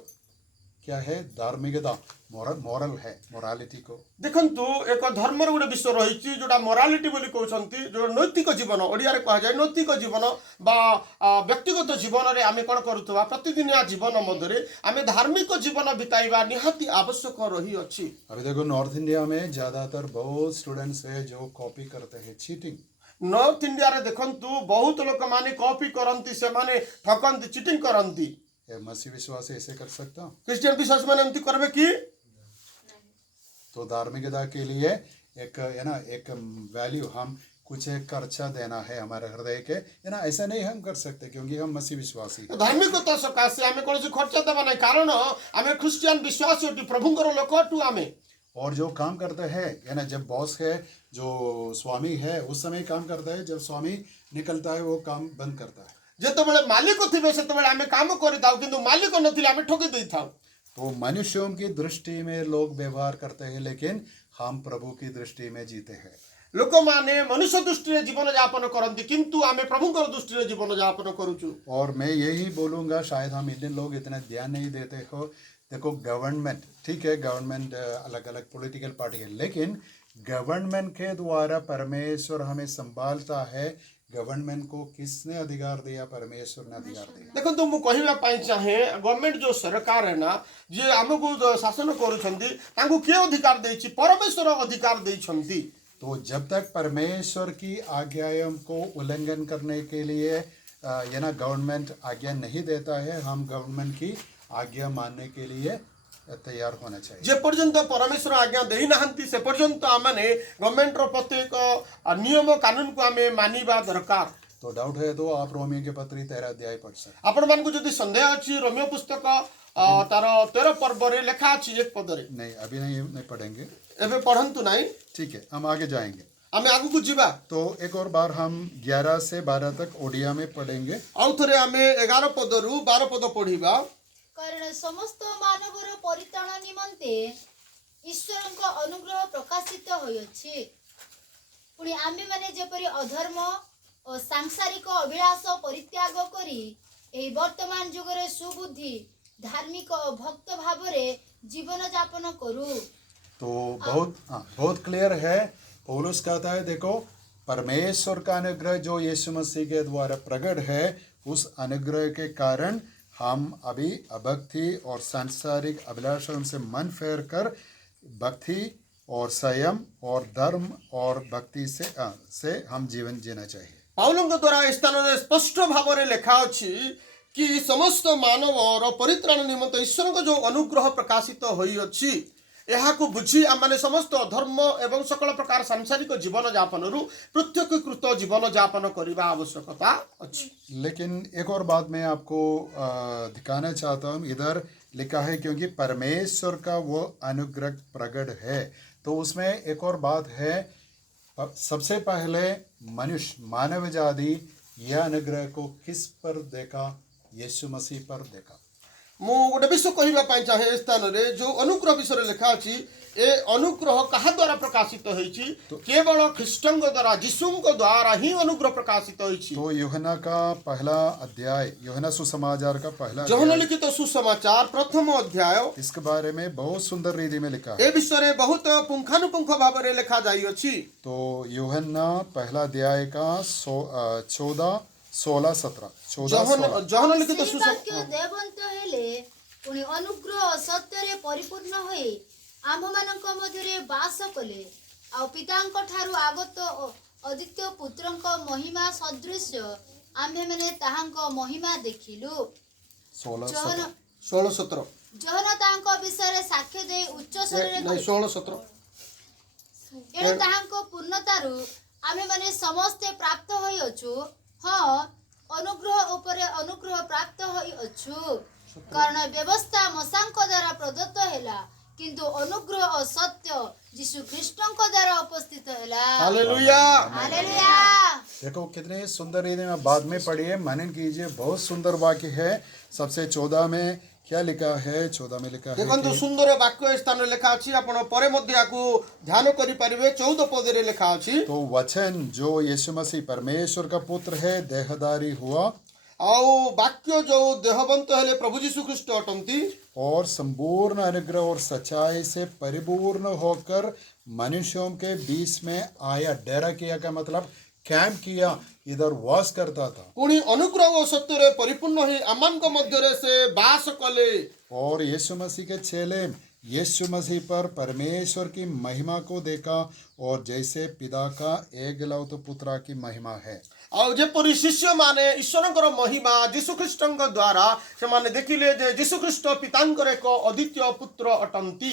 क्या है, धार्मिकता, मोरल है, मोरालिटी को। देखंतु एक धर्म गोटे विषय रही जोटा मोरालिटी बोली कहते, जो नैतिक जीवन ओडिया रे कहा जाए, नैतिक जीवन बा व्यक्तिगत जीवन रे आमे कोन करूतबा प्रतिदिन जीवन मध्य आमे धार्मिक जीवन बिताइबा निहाती आवश्यक रही अछि। अभी देखो, नॉर्थ इंडिया में ज्यादातर बहुत स्टूडेंट्स है जो कॉपी करते हैं, चीटिंग। नॉर्थ इंडिया रे देखंतु बहुत लोक माने कॉपी करंती, से माने ठकंती, चीटिंग करंती। मसीह विश्वास ऐसे कर सकता? क्रिश्चियन विश्वास माने एमती करबे की? तो धार्मिकता के लिए एक है ना, एक वैल्यू, हम कुछ एक खर्चा देना है हमारे हृदय के, है ना, ऐसा नहीं हम कर सकते, क्योंकि हम मसीह विश्वासी। धार्मिकता सकाशे आमे कोनोसी खर्चा देबा नहीं, कारण आमे क्रिश्चियन विश्वासी होती, प्रभुंकर लोक होतु आमे। और जो काम करते हैं, है ना, जब बॉस है, जो स्वामी है, उस समय काम करता है, जब स्वामी निकलता है वो काम बंद करता है। जेतबेले मालिक थिबे सेतबेले आमे काम करिताउ, किंतु मालिक नथिले आमे ठोकी देइथाउ। तो मनुष्यों की दृष्टि में लोग व्यवहार करते हैं, लेकिन हम प्रभु की दृष्टि में जीते हैं। लोक माने मनुष्य दृष्टि रे जीवन यापन करंती, किंतु आमे प्रभुंकर दृष्टि रे जीवन यापन करूछु। और मैं यही बोलूंगा, शायद हम इंडियन लोग इतना ध्यान नहीं देते हो। देखो, गवर्नमेंट ठीक है, गवर्नमेंट अलग अलग पॉलिटिकल पार्टी है, लेकिन गवर्नमेंट के द्वारा परमेश्वर हमें संभालता है। गवर्नमेंट को किसने अधिकार दिया? परमेश्वर ने अधिकार दिया। देखो मु कहबा पई चाहे गवर्नमेंट जो सरकार है ना जे हमको जो शासन करूछंती तांको के अधिकार देछि? परमेश्वर अधिकार देछंती। तो जब तक परमेश्वर की आज्ञाओं को उल्लंघन करने के लिए ये ना गवर्नमेंट आज्ञा नहीं देता है, हम गवर्नमेंट की आज्ञा मानने के लिए तैयार होना चाहिए। जे पर्यंत परमेश्वर आज्ञा देई नाहंती से पर्यंत आमने गवर्नमेंट रो प्रत्येक नियम कानून को आमे मानिबा दरकार। तो डाउट है तो आप रोमियो के पत्री 13 अध्याय पढ़ सकते आपण मान को जदि संदेह अछि रोमियो पुस्तक तार 13 पर्व रे लेखा अछि एक पद रे। नहीं, अभी नहीं पढ़ेंगे, एबे पढ़ंतु नाही, ठीक है, हम आगे जाएंगे। आमे आगु को जीवा। तो एक और बार हम 11 से 12 तक ओडिया में पढ़ेंगे। आउ थरे आमे 11 पद रु 12 पद पढ़िबा। कारण समस्त मानवर परित्राण निमंते ईश्वरଙ୍କ अनुग्रह प्रकाशित होइछि। पुणी आम्भे माने जेपरि अधर्म और सांसारिक अभिलाष परित्याग करी एही वर्तमान युगरे सुबुद्धि धार्मिक और भक्त भावरे जीवन यापन करू। तो बहुत क्लियर है। पौलुस कहता है देखो, परमेश्वर का अनुग्रह जो यीशु मसीह के द्वारा प्रकट है, उस अनुग्रह के कारण हम अभी अभक्ति और सांसारिक अभिलाषों से मन फेर कर भक्ति और संयम और धर्म और भक्ति से हम जीवन जीना चाहिए। पाउलଙ୍କ द्वारा स्थान रे स्पष्ट भाव रे लेखा अछि कि समस्त मानव और परित्राण निमित्त ईश्वर को जो अनुग्रह प्रकाशित होई अछि एहाकु बुझी आमाने समस्त धर्म एवं सकल प्रकार सांसारिक जीवन यापन रु प्रत्यक्षकृत जीवन यापन करिबा आवश्यकता अछि। लेकिन एक और बात मैं आपको दिखाना चाहता हूँ। इधर लिखा है क्योंकि परमेश्वर का वो अनुग्रह प्रकट है, तो उसमें एक और बात है। सबसे पहले मनुष्य मानव जाति यह अनुग्रह को किस पर देखा? यीशु मसीह पर देखा। मु गोटे विषय कहबा पाई चाहे स्थान रे जो अनुग्रह विषय रे लेखा अछि ए अनुग्रह कहा द्वारा प्रकाशित होईछि? केवल ख्रीष्टଙ୍କ द्वारा यीशुଙ୍କ द्वारा ही अनुग्रह प्रकाशित होईछि। तो यूहन्ना का पहला अध्याय, यूहन्ना सुसमाचार का पहला यूहन्ना लिखित सुसमाचार प्रथम अध्याय, इसके बारे में बहुत सुंदर रीति में लिखा है। ए विषय रे बहुत पुंखानुपुंख भाव रे लेखा जाई अछि। तो यूहन्ना पहला अध्याय का 14, 16, 17 यूहन्ना लिखित वाक्य देवंत हेले पुणी अनुग्रह सत्यरे परिपूर्ण होई आम्भମାନଙ୍କ ମଧ୍ୟରେ ବାସ କଲେ ଆଉ ପିତାଙ୍କ ଠାରୁ ଆଗତ ଅଦ୍ୱିତୀୟ ପୁତ୍ରଙ୍କ ମହିମା ସଦୃଶ୍ୟ ଆମ୍ଭେମାନେ ତାହାଙ୍କ ମହିମା ଦେଖିଲୁ। 16, 17 ଜହନ ତାହାଙ୍କ ବିଷୟରେ ସାକ୍ଷ୍ୟ ଦେଇ ଉଚ୍ଚ ସ୍ୱରରେ नहीं 16 17 ଏଣୁ ତାହାଙ୍କ ପୂର୍ଣ୍ଣତାରୁ ଆମ୍ଭେମାନେ ସମସ୍ତେ ପ୍ରାପ୍ତ ହୋଇଅଛୁ। ହଁ, ଅନୁଗ୍ରହ ଉପରେ ଅନୁଗ୍ରହ ପ୍ରାପ୍ତ ହୋଇଅଛୁ। କାରଣ ବ୍ୟବସ୍ଥା ମଶାଙ୍କ ଦ୍ୱାରା ପ୍ରଦତ୍ତ ହେଲା, किंतु अनुग्रह और सत्य यीशु ख्रीष्टଙ୍କ द्वारा उपस्थित ହେଲା। Hallelujah hallelujah. देखो कितने सुंदर रीति में बाद में पढ़िए, मनन कीजिए। बहुत सुंदर वाक्य है। सबसे 14 में क्या लिखा है? 14 में लिखा है देखो सुंदर वाक्य स्थान रे लेखा अछि। आपण परे मध्ये आकु ध्यान करि परिबे। 14 पद रे लेखा अछि, तो वचन जो यीशु मसीह परमेश्वर का पुत्र है देहधारी हुआ आउ वाक्य जो देहवंत हेले प्रभु यीशु ख्रीष्ट अटंती और संपूर्ण अनुग्रह और सच्चाई से परिपूर्ण होकर मनुष्यों के बीच में आया। डेरा किया का मतलब कैंप किया, इधर वास करता था। पुणी अनुग्रह और सत्य रे परिपूर्ण ही अमान को मध्य रे से वास कले। और यीशु मसीह के चेले यीशु मसीह पर परमेश्वर की महिमा को देखा और जैसे पिता का एकलौत पुत्र की महिमा है। और जेपरि शिष्य माने ईश्वरଙ୍କର महिमा यीशु ख्रीष्टଙ୍କ द्वारा से माने देखिले जे यीशु ख्रीष्ट पिताଙ୍କର एक अद्वितीय पुत्र अटंती।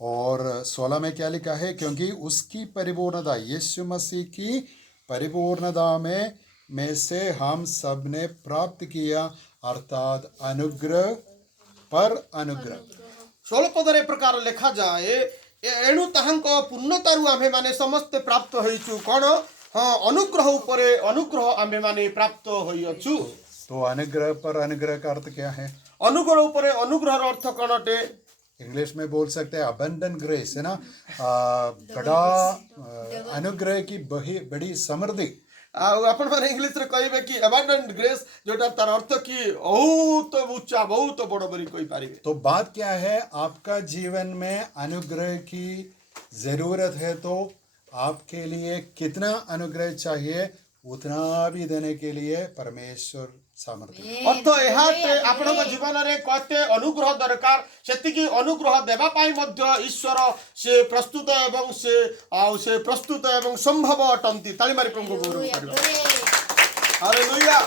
और 16 में क्या लिखा है? क्योंकि उसकी परिपूर्णता, यीशु मसीह की परिपूर्णता में से हम सब ने प्राप्त किया, अर्थात अनुग्रह पर अनुग्रह। 16 पदरे प्रकार लिखा जाए, एणु ताहांक पूर्णतारु आम्भे माने समस्त प्राप्त होइछु। कोन? हाँ, अनुग्रह उपरे अनुग्रह आम्भे माने प्राप्त होइछु। तो अनुग्रह पर अनुग्रह का अर्थ क्या है? अनुग्रह उपरे अनुग्रह रो अर्थ कोन अटे? इंग्लिश में बोल सकते हैं अबंडन ग्रेस, है ना। बड़ा अनुग्रह की बड़ी समृद्धि। आपण माने इंग्लिश रे कहबे कि अबंडेंट ग्रेस, जोटा तार अर्थ कि बहुत ऊंचा बहुत बड़ बड़ी कहि पारिबे। तो बात क्या है? आपका जीवन में अनुग्रह की जरूरत है, तो आपके लिए कितना अनुग्रह चाहिए उतना भी देने के लिए परमेश्वर सामर्थ्य। अर्थ एहाटे आपणक जीवन रे कते अनुग्रह दरकार सेतिकी अनुग्रह देबा पाई मध्य ईश्वर से प्रस्तुत एवं से प्रस्तुत एवं संभव अटंती। ताली मारी प्रभु को गौरव करिबा। हालेलुया।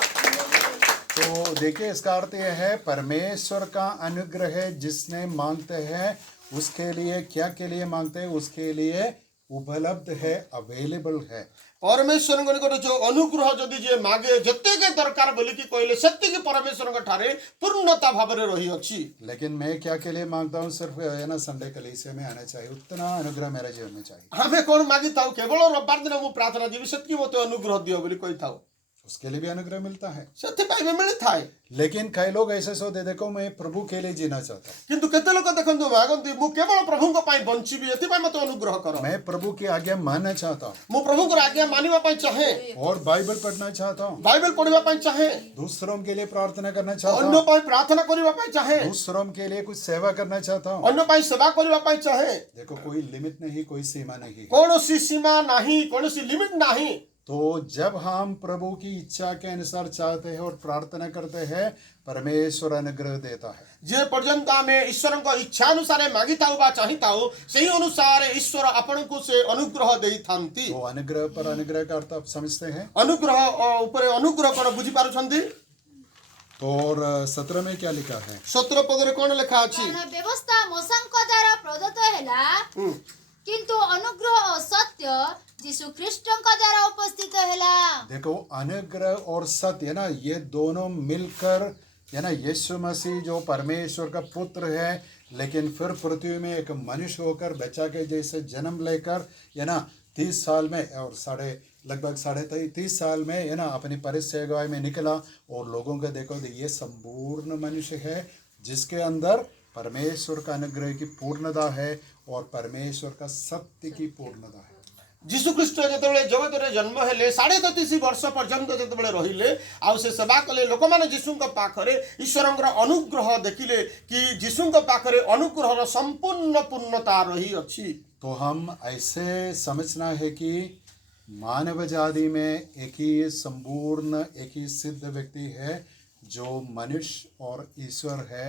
तो देखिए इसका अर्थ यह है परमेश्वर का अनुग्रह है, जिसने मांगते हैं उसके लिए, क्या के लिए मांगते हैं उसके लिए उपलब्ध है, अवेलेबल है। परमेश्वर को जो अनुग्रह जदि जे मागे जते के दरकार बोली कि कहले सेति के परमेश्वर ठारे पूर्णता भाव रे रही अछि। लेकिन मैं क्या के लिए मांगता हूँ, सिर्फ है ना संडे कलीसिया में आना चाहिए, उतना अनुग्रह मेरे जीवन में चाहिए। हमें कौन मागी थाउ केवल रविवार दिन मु प्रार्थना जीवी सेति मते अनुग्रह दियो बोली कहि थाउ, उसके लिए भी अनुग्रह मिलता है। सेति पाई में मिली थाए। लेकिन कई लोग ऐसे सोचते, देखो मैं प्रभु के लिए जीना चाहता हूँ, किंतु केते लोक देखंतु मागंती मु केवल प्रभु को पाई बंचीबी एति पाई मते अनुग्रह करो। मैं प्रभु की आज्ञा मानना चाहता हूँ, मु प्रभु को आज्ञा मानिबा पाई चाहे, और बाइबल पढ़ना चाहता हूँ, बाइबल पढ़िबा पाई चाहे, दूसरों के लिए प्रार्थना करना चाहता अन्य हूँ, पाई प्रार्थना करिबा पाई चाहे, दूसरों के लिए कुछ सेवा करना चाहता हूँ। अन्य पाई सेवा करिबा पाई चाहे। देखो कोई लिमिट नहीं, कोई सीमा नहीं। कौनसी सीमा नहीं, कौनसी लिमिट नहीं। तो जब हम प्रभु की इच्छा के अनुसार चाहते हैं और प्रार्थना करते हैं, परमेश्वर अनुग्रह देता है। जे पर्यंत आमे ईश्वर को इच्छा अनुसार मागिताउ बा चाहिताउ सही अनुसार ईश्वर आपण को से अनुग्रह देई थांती। तो अनुग्रह पर अनुग्रह का अर्थ आप समझते हैं। अनुग्रह ऊपर अनुग्रह कर बुझी पारुछंती। तो और 17 में क्या लिखा है? 17 पद रे कोन लिखा अछि? व्यवस्था मोसंक द्वारा प्रदत्त हैला, किंतु अनुग्रह और सत्य यीशु ख्रीष्टଙ୍କ द्वारा उपस्थित हैला। देखो अनुग्रह और सत्य है ना, ये दोनों मिलकर है ना, यीशु मसीह जो परमेश्वर का पुत्र है, लेकिन फिर पृथ्वी में एक मनुष्य होकर बच्चा के जैसे जन्म लेकर है ना 30 साल में और लगभग 30 साल में है ना अपनी परिचय में निकला, और लोगों को देखो ये संपूर्ण मनुष्य है जिसके अंदर परमेश्वर का अनुग्रह की पूर्णता है और परमेश्वर का सत्य की पूर्णता है। जीशु ख्रीष्ट जेतेबेले जगत रे जन्म हेले 33.5 वर्ष पर्यंत जेतेबेले रहिले आ से सेवा कले लोक माने जीशुଙ୍କ पाखरे ईश्वरଙ୍କର अनुग्रह देखिले कि जीशुଙ୍କ पाखरे अनुग्रहर संपूर्ण पूर्णता रही अछि। तो हम ऐसे समझना है कि मानव जाति में एक ही संपूर्ण, एक ही सिद्ध व्यक्ति है जो मनुष्य और ईश्वर है,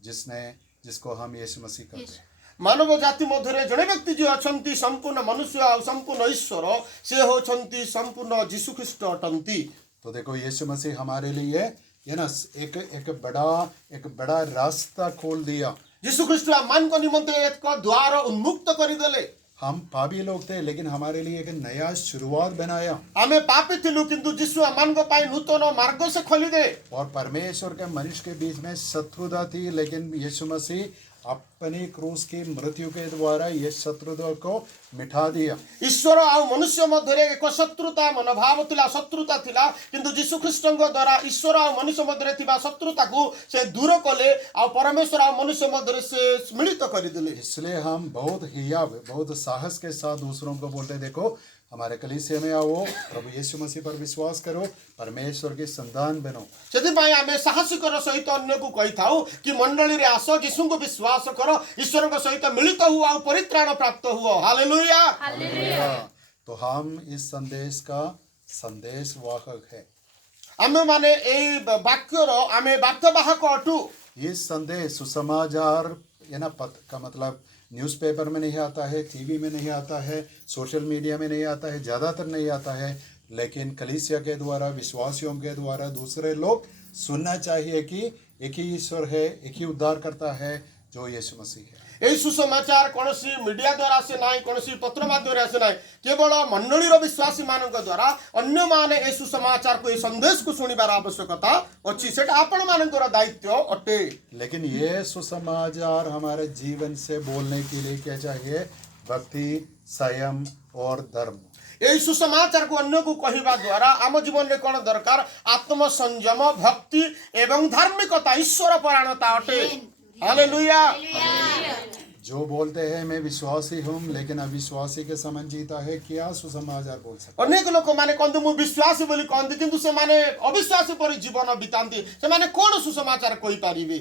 जिसको हम यीशु मसीह कहते हैं। मानव जाति मध्य जड़े व्यक्ति जो अछंती संपूर्ण मनुष्य और संपूर्ण ईश्वर से होछंती संपूर्ण जीशु ख्रीष्ट अटंती। तो देखो यीशु मसीह हमारे लिए ये ना एक बड़ा रास्ता खोल दिया। जीशु ख्रीष्ट मान को निमंते एक द्वार उन्मुक्त कर देले। हम पापी लोग थे, लेकिन हमारे लिए एक नया शुरुआत बनाया। हमें पापी थिलु किंतु जीशु मान को पाई नूतन मार्ग से खोली दे। और परमेश्वर के मनुष्य के बीच में शत्रुता थी, लेकिन यीशु मसीह अपनी क्रूस की मृत्यु के द्वारा ये शत्रुता को मिटा दिया। ईश्वर आ मनुष्य मध्य एक शत्रुता मनोभाव थिला, शत्रुता थिला, किंतु जीशु ख्रीष्टଙ୍କ द्वारा ईश्वर आ मनुष्य मध्य थिबा शत्रुता को से दूर कले आ परमेश्वर आ मनुष्य मध्य से मिलित कर दिले। इसलिए हम बहुत साहस के साथ दूसरों को बोलते, देखो हमारे कलीसिया में आओ, प्रभु यीशु मसीह पर विश्वास करो, परमेश्वर की संतान बनो। सेतिपाई आमे साहसिकर सहित अन्य को कहि थाउ कि मंडली रे आसो, यीशु को विश्वास करो, ईश्वर को सहित मिलित हुओ आ परित्राण प्राप्त हुओ। Hallelujah hallelujah. तो हम इस संदेश का संदेश वाहक है। आमे माने ए वाक्यर आमे वार्तावाहक अटू। ये संदेश सुसमाचार ये ना का मतलब न्यूज़पेपर में नहीं आता है, टीवी में नहीं आता है, सोशल मीडिया में नहीं आता है, ज़्यादातर नहीं आता है, लेकिन कलीसिया के द्वारा, विश्वासियों के द्वारा दूसरे लोग सुनना चाहिए कि एक ही ईश्वर है, एक ही उद्धार करता है जो यीशु मसीह है। ए सुसमाचार कौनसी मीडिया द्वारा से ना, कौनसी पत्र माध्यम से ना, केवल मंडली विश्वासी मानक द्वारा अन्य माने ए सुसमाचार को, संदेश को सुनिबार आवश्यकता अच्छी, सेटा आपण मानकर दायित्व अटे। लेकिन ये सुसमाचार हमारे जीवन से बोलने के लिए क्या चाहिए? भक्ति, संयम और धर्म। ए सुसमाचार को अन्य को कहवा द्वारा आम जीवन में कौन दरकार? आत्म संयम, भक्ति एवं धार्मिकता, ईश्वर परायणता अटे। हालेलुया। जो बोलते हैं मैं विश्वासी हूँ लेकिन अविश्वासी के समान जीता है, क्या सुसमाचार बोल सकते? अनेक लोक माने कहते मु विश्वासी बोली कहते, किंतु से माने अविश्वासी पर जीवन बितांती, से माने कौन सुसमाचार कहि पारिबे?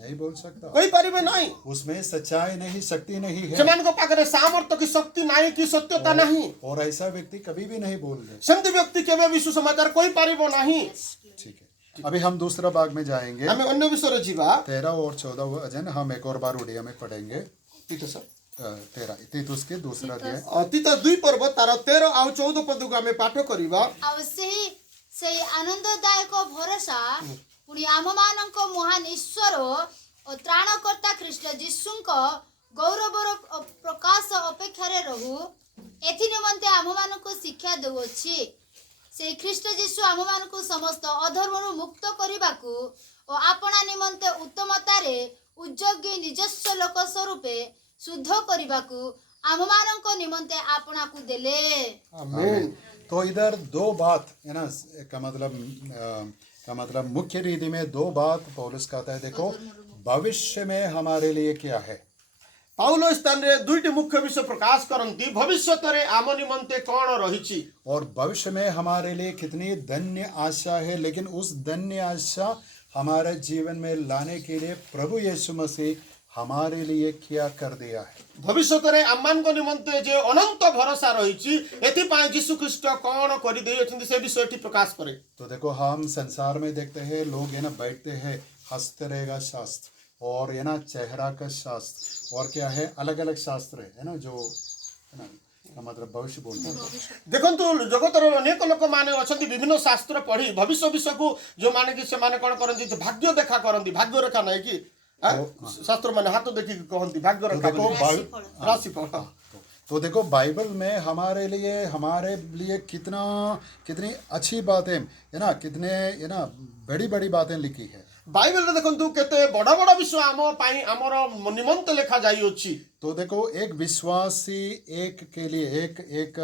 नहीं बोल सकता। कहि परिबे नाही। उसमें सच्चाई नहीं, शक्ति नहीं है, सेमानको पाखरे सामर्थ्य कि शक्ति नाही कि सत्यता नाही। और ऐसा व्यक्ति कभी भी नहीं बोल दे। सेमती व्यक्ति केबे भी सुसमाचार कहि परिबो नाही। ठीक है, अभी हम दूसरा भाग में जाएंगे। हमें अन्य विषय रे जीवा 13 और 14 वचन हम एक और बार उड़िया में पढ़ेंगे। तीतस 13 के दूसरा अध्याय। तीत 2 पर्व तार 13 आ 14 पद को हमें पाठ करिबा। ଆଉ ସେହି ଆନନ୍ଦଦାୟକ ଭରସା ପୁଣି ଆମମାନଙ୍କ ମହାନ ଈଶ୍ୱର ଓ ତ୍ରାଣକର୍ତ୍ତା ଖ୍ରୀଷ୍ଟ ଯୀଶୁଙ୍କ ଗୌରବର ପ୍ରକାଶ ଅପେକ୍ଷାରେ ରହୁ। ଏଥି ନିମନ୍ତେ ଆମମାନଙ୍କୁ ଶିକ୍ଷା ଦେଉଅଛି। ସେହି ଖ୍ରୀଷ୍ଟ ଯୀଶୁ ଆମମାନଙ୍କୁ ସମସ୍ତ ଅଧର୍ମରୁ ମୁକ୍ତ କରିବାକୁ ଓ ଆପଣା ନିମନ୍ତେ ଉତ୍ତମତାରେ ଉଦ୍ଯୋଗୀ ନିଜସ୍ୱ ଲୋକ ସ୍ୱରୂପେ ଶୁଦ୍ଧ କରିବାକୁ ଆମମାନଙ୍କ ନିମନ୍ତେ ଆପଣାକୁ ଦେଲେ। आमीन। तो इधर दो बात है ना, का मतलब मुख्य रीति में दो बात पौलुस कहता है। देखो, भविष्य में हमारे लिए क्या है, पाउलो स्थान रे दुईटी मुख्य विषय प्रकाश करंती। भविष्यत रे आम निमंते कौन रहिछि और भविष्य में हमारे लिए कितनी धन्य आशा है। लेकिन उस धन्य आशा हमारे जीवन में लाने के लिए प्रभु यीशु मसीह हमारे लिए क्या कर दिया है। भविष्यत रे आमान को निमंते जे अनंत भरोसा रहिछि एथि पाए यीशु ख्रीष्ट कौन करि देइ अछन्ति से विषयटी प्रकाश करे। तो देखो, हम संसार में देखते हैं लोग है ना बैठते हैं, हंसते रहेगा शास्त्र, और है ना चेहरा का शास्त्र, और क्या है अलग अलग शास्त्र है ना, जो है ना का मतलब भविष्य बोलते हैं। देखंतु जगतर अनेक लोक माने अछन्ति विभिन्न शास्त्र पढ़ी भविष्य विषय को जो माने कि से माने कोन करन्ति भाग्य देखा करन्ति। भाग्य रेखा नै कि शास्त्र माने हाथ देखि कहन्ति भाग्य रेखा राशिफल। तो देखो, बाइबल में हमारे लिए कितनी अच्छी बातें है ना, कितने है ना बड़ी बड़ी बातें लिखी है। बाइबल रे देखंतु केते बड़ा बड़ा विषय आम पाई हमर निमंत लेखा जाई अछि। तो देखो, एक विश्वासी एक के लिए एक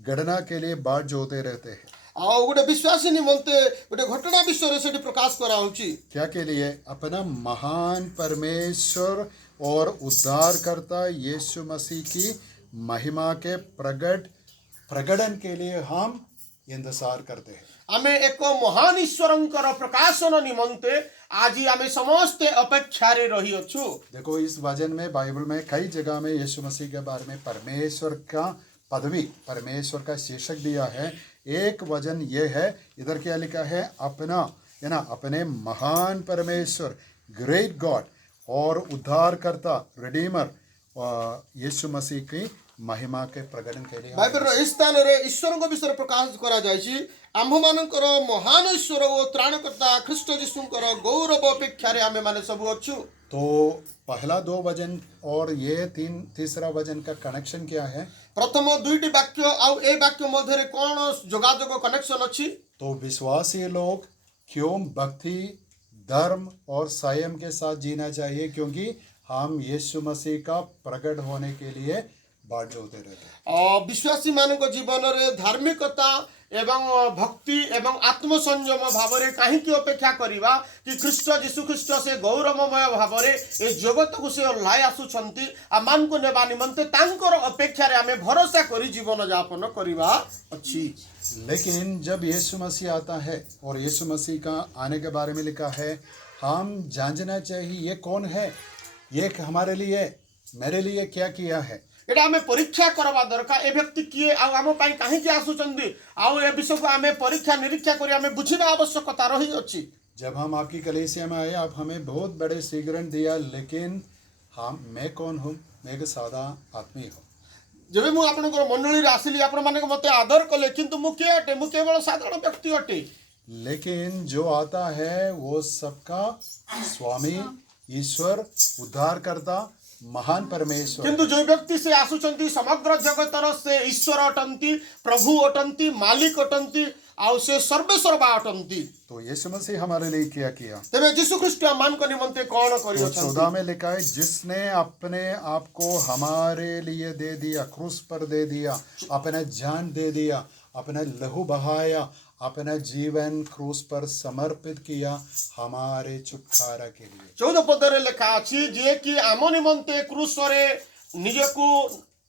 गणना के लिए बाट जोते रहते हैं। आ गोटे विश्वासी निमंते गोटे घटना विषय रे सेठी प्रकाश करा होछि। क्या के लिए? अपना महान परमेश्वर और उद्धारकर्ता यीशु मसीह की महिमा के प्रकटन के लिए हम इंतजार करते हैं। आमे एक महान ईश्वरंकर प्रकाशन निमंते आज आमे समस्त अपेक्षा रे रही अछु। देखो, इस वचन में बाइबल में कई जगह में यीशु मसीह के बारे में परमेश्वर का पदवी, परमेश्वर का शीर्षक दिया है। एक वचन ये है, इधर क्या लिखा है? अपना है ना, अपने महान परमेश्वर, ग्रेट गॉड और उद्धारकर्ता, रिडीमर यीशु मसीह की महिमा के प्रकटन के लिए बाइबल रो स्थान रे ईश्वर को विषय प्रकाश करा जायछि। आम्भ मानकर महान ईश्वर ओ त्राणकर्ता ख्रीष्ट यीशुंकर गौरव अपेक्षा रे आमे माने सब अछु। तो पहला दो वचन और ये तीसरा वचन का कनेक्शन क्या है? प्रथम दुईटी वाक्य आउ ए वाक्य मध्य रे कोन जोगाजोग कनेक्शन अछि? तो विश्वासी लोग क्यों भक्ति, धर्म और संयम के साथ जीना चाहिए? क्योंकि हम यीशु मसीह का प्रकट होने के लिए बाट जोते रहते हैं। विश्वासी मानक जीवन रे धार्मिकता एवं भक्ति एवं आत्मसंयम भाव रे काहे की अपेक्षा करिबा कि ख्रीष्ट यीशु ख्रीष्ट से गौरवमय भाव रे ए जगत को से लाई आसुछंती आ मान को नेबा निमंते तांकर अपेक्षा रे हमें भरोसा करी जीवन यापन करिबा अछि। लेकिन जब यीशु मसीह आता है और यीशु मसीह का आने के बारे में लिखा है, हम जानना चाहिए ये कौन है, ये हमारे लिए मेरे लिए क्या किया है। एटा हमें परीक्षा करवा दरकार। ए व्यक्ति किए आ हम पाई काहे की आसुचंदी आ ए विषय को हमें परीक्षा निरीक्षा करी हमें बुझिबा आवश्यकता रही अछि। जब हम आपकी कलीसिया में आए, आप हमें बहुत बड़े स्वीकरण दिया, लेकिन मैं कौन हूँ? मैं एक सादा आदमी हूँ। जब मु आपनकर मंडली रे आसिली आपण माने मते आदर कले, किंतु मु के अटे? मु केवल साधारण व्यक्ति अटे। लेकिन जो आता है वो सबका स्वामी, ईश्वर, उद्धारकर्ता, महान परमेश्वर। किंतु जो व्यक्ति से आसुचंती समग्र जगतर से ईश्वर अटंती, प्रभु अटंती, मालिक अटंती आउ से सर्वेसर्वा अटंती। तो यीशु मसीह हमारे लिए क्या किया? तबे यीशु ख्रीष्ट मान को निमंते कौन करियो? तो 14 में लिखा है, जिसने अपने आप को हमारे लिए दे दिया, क्रूस पर दे दिया, अपना जान दे दिया, अपना लहू बहाया, अपना जीवन क्रूस पर समर्पित किया हमारे छुटकारा के लिए। 14 पद रे लिखा अछि जे कि आम निमंते क्रूस रे निजको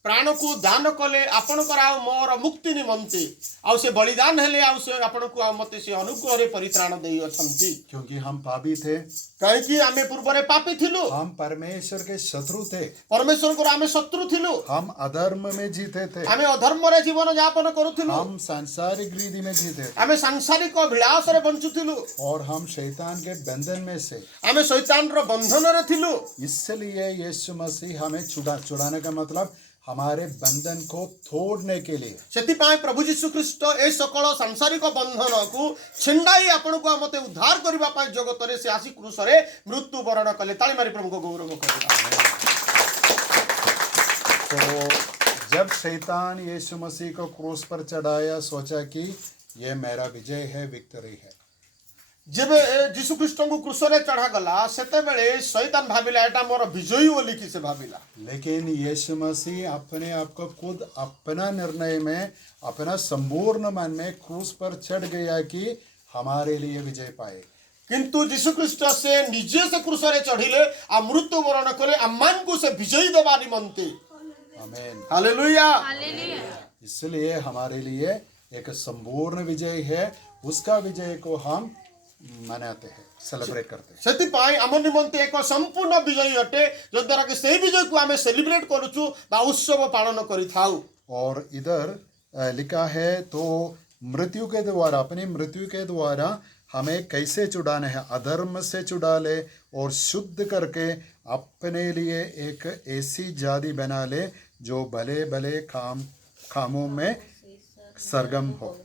प्राण को दान कले आपणकर आ मोर मुक्ति निमंते आउ से बलिदान हेले आउ से आपणको आ मते से अनुग्रह रे परित्राण देई अछंती क्योंकि हम पापी थे, कहीं कि आमे पूर्वरे पापी थिलु हम परमेश्वर के शत्रु थे, परमेश्वर को आमे शत्रु थिलु हम अधर्म में जीते थे, आमे अधर्म रे जीवन यापन करूथिलु हम सांसारिक रीति में जीते थे, आमे सांसारिक विलास रे बंचुथिलु और हम शैतान के बंधन में से। आमे शैतान रो बंधन रे थिलु इसलिए यीशु मसीह हमें छुड़ाने का मतलब हमारे बंधन को तोड़ने के लिए, सेतिपाई प्रभु यीशु ख्रीष्ट ए सकल सांसारिक बंधन को छिंडाई आपन को मते उद्धार करबा पाई जगत रे से आसी क्रूस रे मृत्यु वरण कले। ताली मारी प्रभु को गौरव करिबा। तो जब शैतान यीशु मसीह को क्रूस पर चढ़ाया, सोचा कि ये मेरा विजय है, विक्ट्री है। जब यीशु ख्रीष्ट को क्रूस रे चढ़ा गला सेते बेले शैतान भाबिला एटा मोर विजयी बोली कि से भाबिला, लेकिन यीशु मसीह अपने आप को खुद अपना निर्णय में, अपना संपूर्ण मन में क्रूस पर चढ़ गया कि हमारे लिए विजय पाए। किंतु यीशु ख्रीष्ट से निजे से क्रूस रे चढ़िले आ मृत्यु वरण कले अम्मान को से विजयी देवा निमंते। आमीन, हालेलुया। इसलिए हमारे लिए एक संपूर्ण विजय है, उसका विजय को हम मनाते हैं, सेलिब्रेट करते हैं। सेतिपाई आम निमंते एक संपूर्ण विजय अटे जो द्वारा कि सही विजय को आमे सेलिब्रेट करूछु बा उत्सव पालन करिथाउ। और इधर लिखा है, तो मृत्यु के द्वारा, अपनी मृत्यु के द्वारा हमें कैसे छुड़ाना है, अधर्म से छुड़ा ले और शुद्ध करके अपने लिए एक ऐसी जाति बना ले जो भले भले कामों में सरगम हो।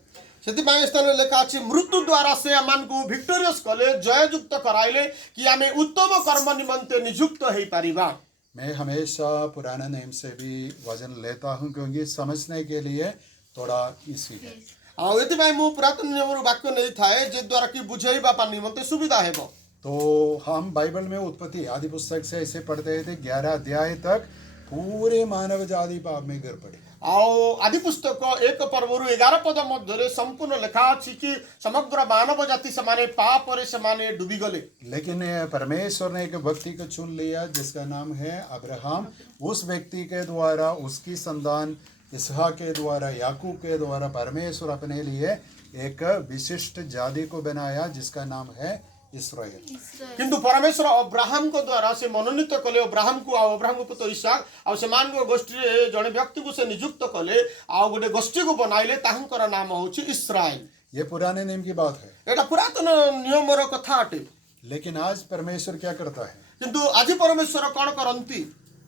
सेतिपाई स्थान लेखा अछि मृत्यु द्वारा से आमान को विक्टोरियस कले जययुक्त कराइले कि आमे उत्तम कर्म निमंते नियुक्त हेई पारिबा। मैं हमेशा पुराने नियम से भी वजन लेता हूँ क्योंकि समझने के लिए थोड़ा इजी है। आ एतिपाई मु पुरातन नियम वाक्य नहीं थाए जे द्वारा कि बुझेइबा पा निमंते सुविधा हेबो। तो हम बाइबल में उत्पत्ति आदि पुस्तक से ऐसे पढ़ते थे, 11 अध्याय तक पूरे मानव जाति पाप में गिर पड़े। आओ आदि पुस्तक 1 पर्वरु 11 पद मध्य संपूर्ण लेखा अछि कि समग्र मानव जाति समाने पाप रे समाने डूबी गले। लेकिन परमेश्वर ने एक व्यक्ति को चुन लिया जिसका नाम है अब्राहम। उस व्यक्ति के द्वारा, उसकी संतान इसहाक के द्वारा, याकूब के द्वारा परमेश्वर अपने लिए एक विशिष्ट जाति को बनाया जिसका नाम है इस्राएल। किंतु परमेश्वर अब्राहम को द्वारा से मनोनीत कले अब्राहम को आ अब्राहम को पुत्र इसहाक आ समान को गोष्ठी जने व्यक्ति को से नियुक्त कले आ गोटे गोष्ठी को बनाइले ताहंकर नाम होछि इस्राएल। ये पुराने नियम की बात है, एटा पुरातन नियमर कथा अटे। लेकिन आज परमेश्वर क्या करता है? किंतु आज परमेश्वर कौन करंती?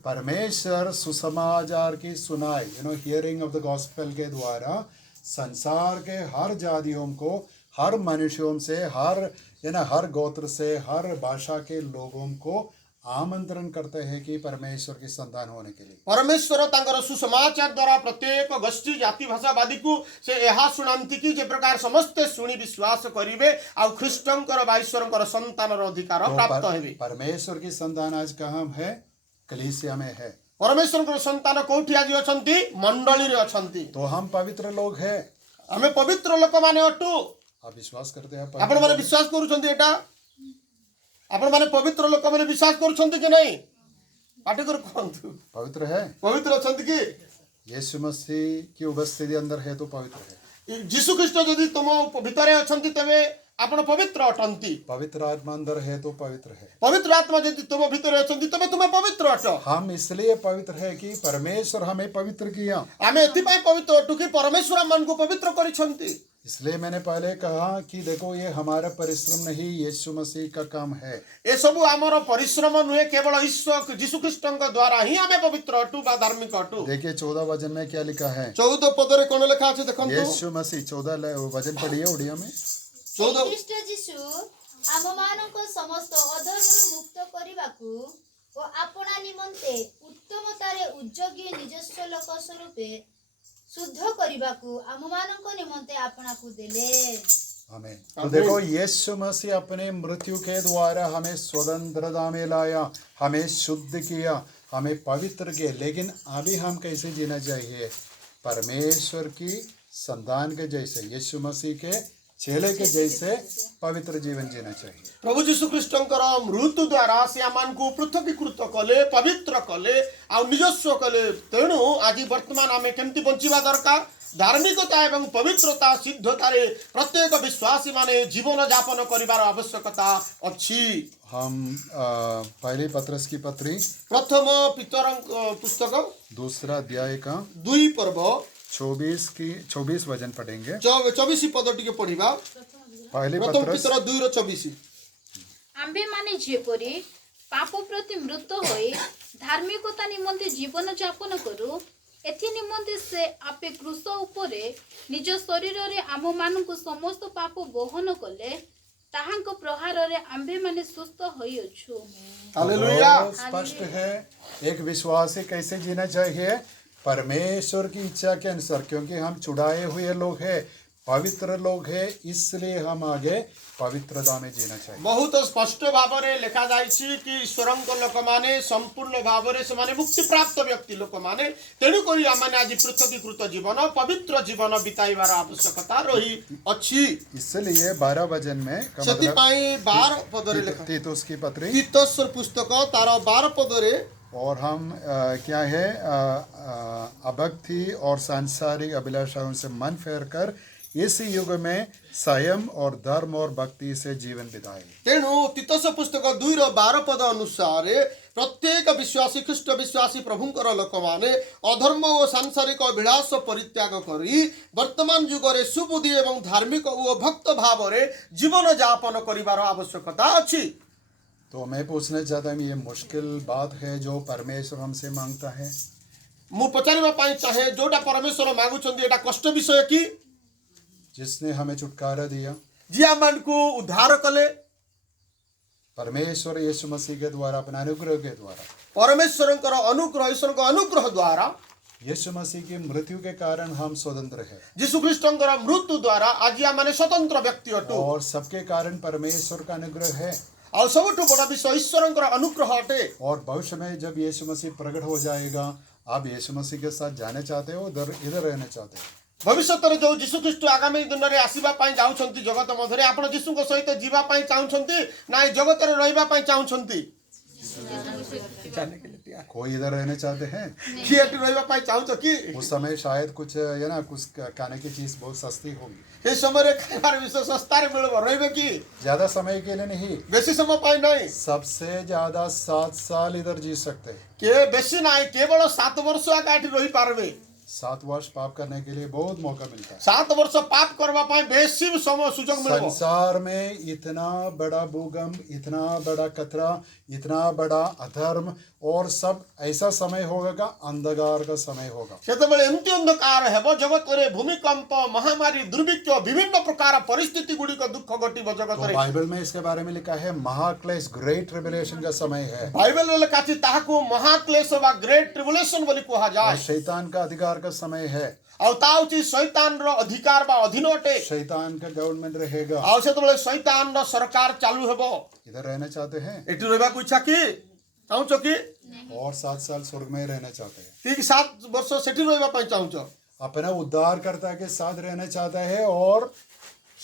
परमेश्वर सुसमाचार की सुनाई, हियरिंग ऑफ द गॉस्पेल के द्वारा संसार के हर जातियों को, हर मनुष्यों से, हर गोत्र से, हर भाषा के लोगों को आमंत्रण करते हैं कि परमेश्वर की संतान होने के लिए। परमेश्वर तांकर सुसमाचार द्वारा प्रत्येक गोष्ठी जाति भाषावादी को से यह शुणांती कि जे प्रकार समस्ते शुणी विश्वास करिवे आ ख्रीष्टंकर बा ईश्वरंकर संतानर अधिकार प्राप्त हेबे। परमेश्वर की संतान आज कहाँ है? कलीसिया में है। परमेश्वर संतान कोठी आज अछंती? मंडली रे अछंती। तो हम पवित्र लोग हैं, हमें पवित्र लोक माने अटू। आप विश्वास करते हैं? आपण माने विश्वास करूछंती एटा? आपण माने पवित्र लोक माने विश्वास करूछंती कि नहीं? पाटे कर कहंतु। पवित्र है? पवित्र अछंती कि? यीशु मसीह की उपस्थिति अंदर है तो पवित्र है। यीशु ख्रीष्ट यदि तुम भितरे अछंती तबे आपण पवित्र अटंती। पवित्र आत्मा अंदर है तो पवित्र है। पवित्र आत्मा यदि तुम भितरे अछंती तबे तुम पवित्र अट। हम इसलिए पवित्र है कि परमेश्वर हमें पवित्र किया। आमे एथिपाई पवित्र अटू कि परमेश्वर मन को पवित्र करिछंती। इसलिए मैंने पहले कहा कि देखो, ये हमारा परिश्रम नहीं, यीशु मसीह का काम है। ए सब आमर परिश्रम नुहे, केवल ईश्वर यीशु ख्रीष्टंक द्वारा ही हमें पवित्र अटू बा धार्मिक अटू। देखिए 14 वचन में क्या लिखा है? 14 पदरे कोन लेखा अछि देखंतु। यीशु मसीह 14 वचन पढ़िए उड़िया में। 14 ଖ୍ରୀଷ୍ଟ ଯୀଶୁ ଆମମାନଙ୍କ ସମସ୍ତ ଅଧର୍ମରୁ ମୁକ୍ତ କରିବାକୁ ଓ ଆପଣା ନିମନ୍ତେ ଉତ୍ତମତାରେ ଉଜ୍ଜୋଗୀ ନିଜସ୍ୱ ଲୋକ ସ୍ୱରୂପେ शुद्ध କରିବାକୁ ଆମମାନଙ୍କ ନିମନ୍ତେ ଆପଣାକୁ ଦେଲେ। आमीन। तो देखो, यीशु मसीह अपने मृत्यु के द्वारा हमें स्वतंत्रता में लाया, हमें शुद्ध किया, हमें पवित्र किया। लेकिन अभी हम कैसे जीना चाहिए? परमेश्वर की संतान के जैसे, यीशु मसीह के चेले के जैसे पवित्र जीवन जीना चाहिए। प्रभु जीशु ख्रीष्टंकर मृत्यु द्वारा से आमको पृथकीकृत कले पवित्र कले आ निजस्व कले तेणु आज वर्तमान आम केमती बंचिबा दरकार धार्मिकता एवं पवित्रता सिद्धतार प्रत्येक विश्वासी माने जीवन यापन करिवार आवश्यकता अछि। हम पहली पत्रस की पत्री प्रथम पितर पुस्तक दूसरा अध्याय का 2 पर्व 24 वचन पढ़ेंगे। 24 पद टिके पढ़िबा। पहली प्रथम पत्रस पितर 2:24 आम्भे माने जेपरी पाप प्रति मृत होई धार्मिकता निमंते जीवन यापन करू एथि निमंते से आपे क्रूस उपरे निज शरीर रे आम मानकु समस्त पाप बोहन कले ताहांको प्रहार रे आम्भे माने सुस्थ होई अछु। हालेलुया। बहुत स्पष्ट है एक विश्वासी कैसे जीना चाहिए परमेश्वर की इच्छा के अनुसार, क्योंकि हम छुड़ाए हुए लोग हैं, पवित्र लोग हैं, इसलिए हम आगे पवित्रता में जीना चाहिए। बहुत स्पष्ट भाव में लिखा जाइछि कि ईश्वरंक लोक माने संपूर्ण भाव में से माने मुक्ति प्राप्त व्यक्ति लोक माने तेणु करी आमाने आज पृथकीकृत जीवन पवित्र जीवन बिताइबार आवश्यकता रही अछि। इसलिए 12 वचन में का मतलब सेतिपाई 12 पदरे लिखा तीतुस की पत्री तीतस पुस्तक तार 12 पदरे और हम क्या है अभक्ति और सांसारिक अभिलाषाओं से मन फेर कर इस युग में संयम और धर्म और भक्ति से जीवन बिताए। तेणु तीतस पुस्तक 2:12 पद अनुसार प्रत्येक विश्वासी ख्रीष्ट विश्वासी प्रभुंकर लोक माने अधर्म और सांसारिक अभिलाष परित्याग करी वर्तमान युग रे सुबुद्धि एवं धार्मिक और भक्त भाव रे जीवन यापन करिवार आवश्यकता अछि। तो मैं पूछना चाहता हूँ ये मुश्किल बात है जो परमेश्वर हमसे मांगता है। मु पचारिबा पाई चाहे जोटा परमेश्वर मागुछन्ती एटा कष्ट विषय की जिसने हमें छुटकारा दिया जिया मन को उद्धार कले परमेश्वर यीशु मसीह के द्वारा अपने अनुग्रह के द्वारा परमेश्वरंकर अनुग्रह ईश्वरको अनुग्रह द्वारा यीशु मसीह की मृत्यु के कारण हम स्वतंत्र हैं जीशु ख्रीष्टंकर मृत्यु द्वारा आज माने स्वतंत्र व्यक्ति अटु और सबके कारण परमेश्वर का अनुग्रह है और सबठु बड़ा विषय ईश्वरंकर अनुग्रह अटे। और भविष्य में जब यीशु मसीह प्रकट हो जाएगा आप यीशु मसीह के साथ जाने चाहते हो इधर रहना चाहते हो भविष्य जो जीशु ख्रीष्ट आगामी दिन में आसवा जाउछन्ती जगत मध्य आपण जीशु सहित जीवा चाहूछन्ती ना जगत में रहिबा चाहूछन्ती कोई इधर रहना चाहते हैं कि एटी रहिबा चाहूछ कि उस समय शायद कुछ है ना कुछ खाने की चीज बहुत सस्ती होगी ए समय खाइबार विषय सस्ता रे मिलबो रहिबे कि ज्यादा समय के लिए नहीं बेसी समय पाई नहीं सबसे ज्यादा 7 साल इधर जी सकते हैं के बेसी नहीं केवल 7 वर्ष आगे रही पारबे 7 वर्ष पाप करने के लिए बहुत मौका मिलता है 7 वर्ष पाप करवा पाए बेसी समय सुजोग मिलबो संसार में इतना बड़ा भूकंप इतना बड़ा खतरा इतना बड़ा अधर्म और सब ऐसा समय होगा का अंधकार का समय होगा सेतबेले एमती अंधकार हेबो जगत रे भूमिकंप महामारी दुर्भिक्ष विभिन्न प्रकार परिस्थिति गुडी को दुख घटिबो जगत तो रे बाइबल में इसके बारे में लिखा है महाक्लेश ग्रेट ट्रिबुलेशन का समय है बाइबल रे लिखा अछि ताहाको महाक्लेश वा ग्रेट ट्रिबुलेशन बोली कहा और जाय शैतान का अधिकार का समय है और ताउची शैतान रो अधिकार बा अधीन अटे शैतान का गवर्नमेंट रहेगा और सेतबेले शैतान रो सरकार चालू हेबो इधर रहना चाहते हैं एटी रहबा को इच्छा की चाहूछो की और 7 साल स्वर्ग में रहना चाहते हैं ठीक 7 वर्ष सेठी रहबा पई चाहूछो अपना उद्धारकर्ता के साथ रहना चाहता है और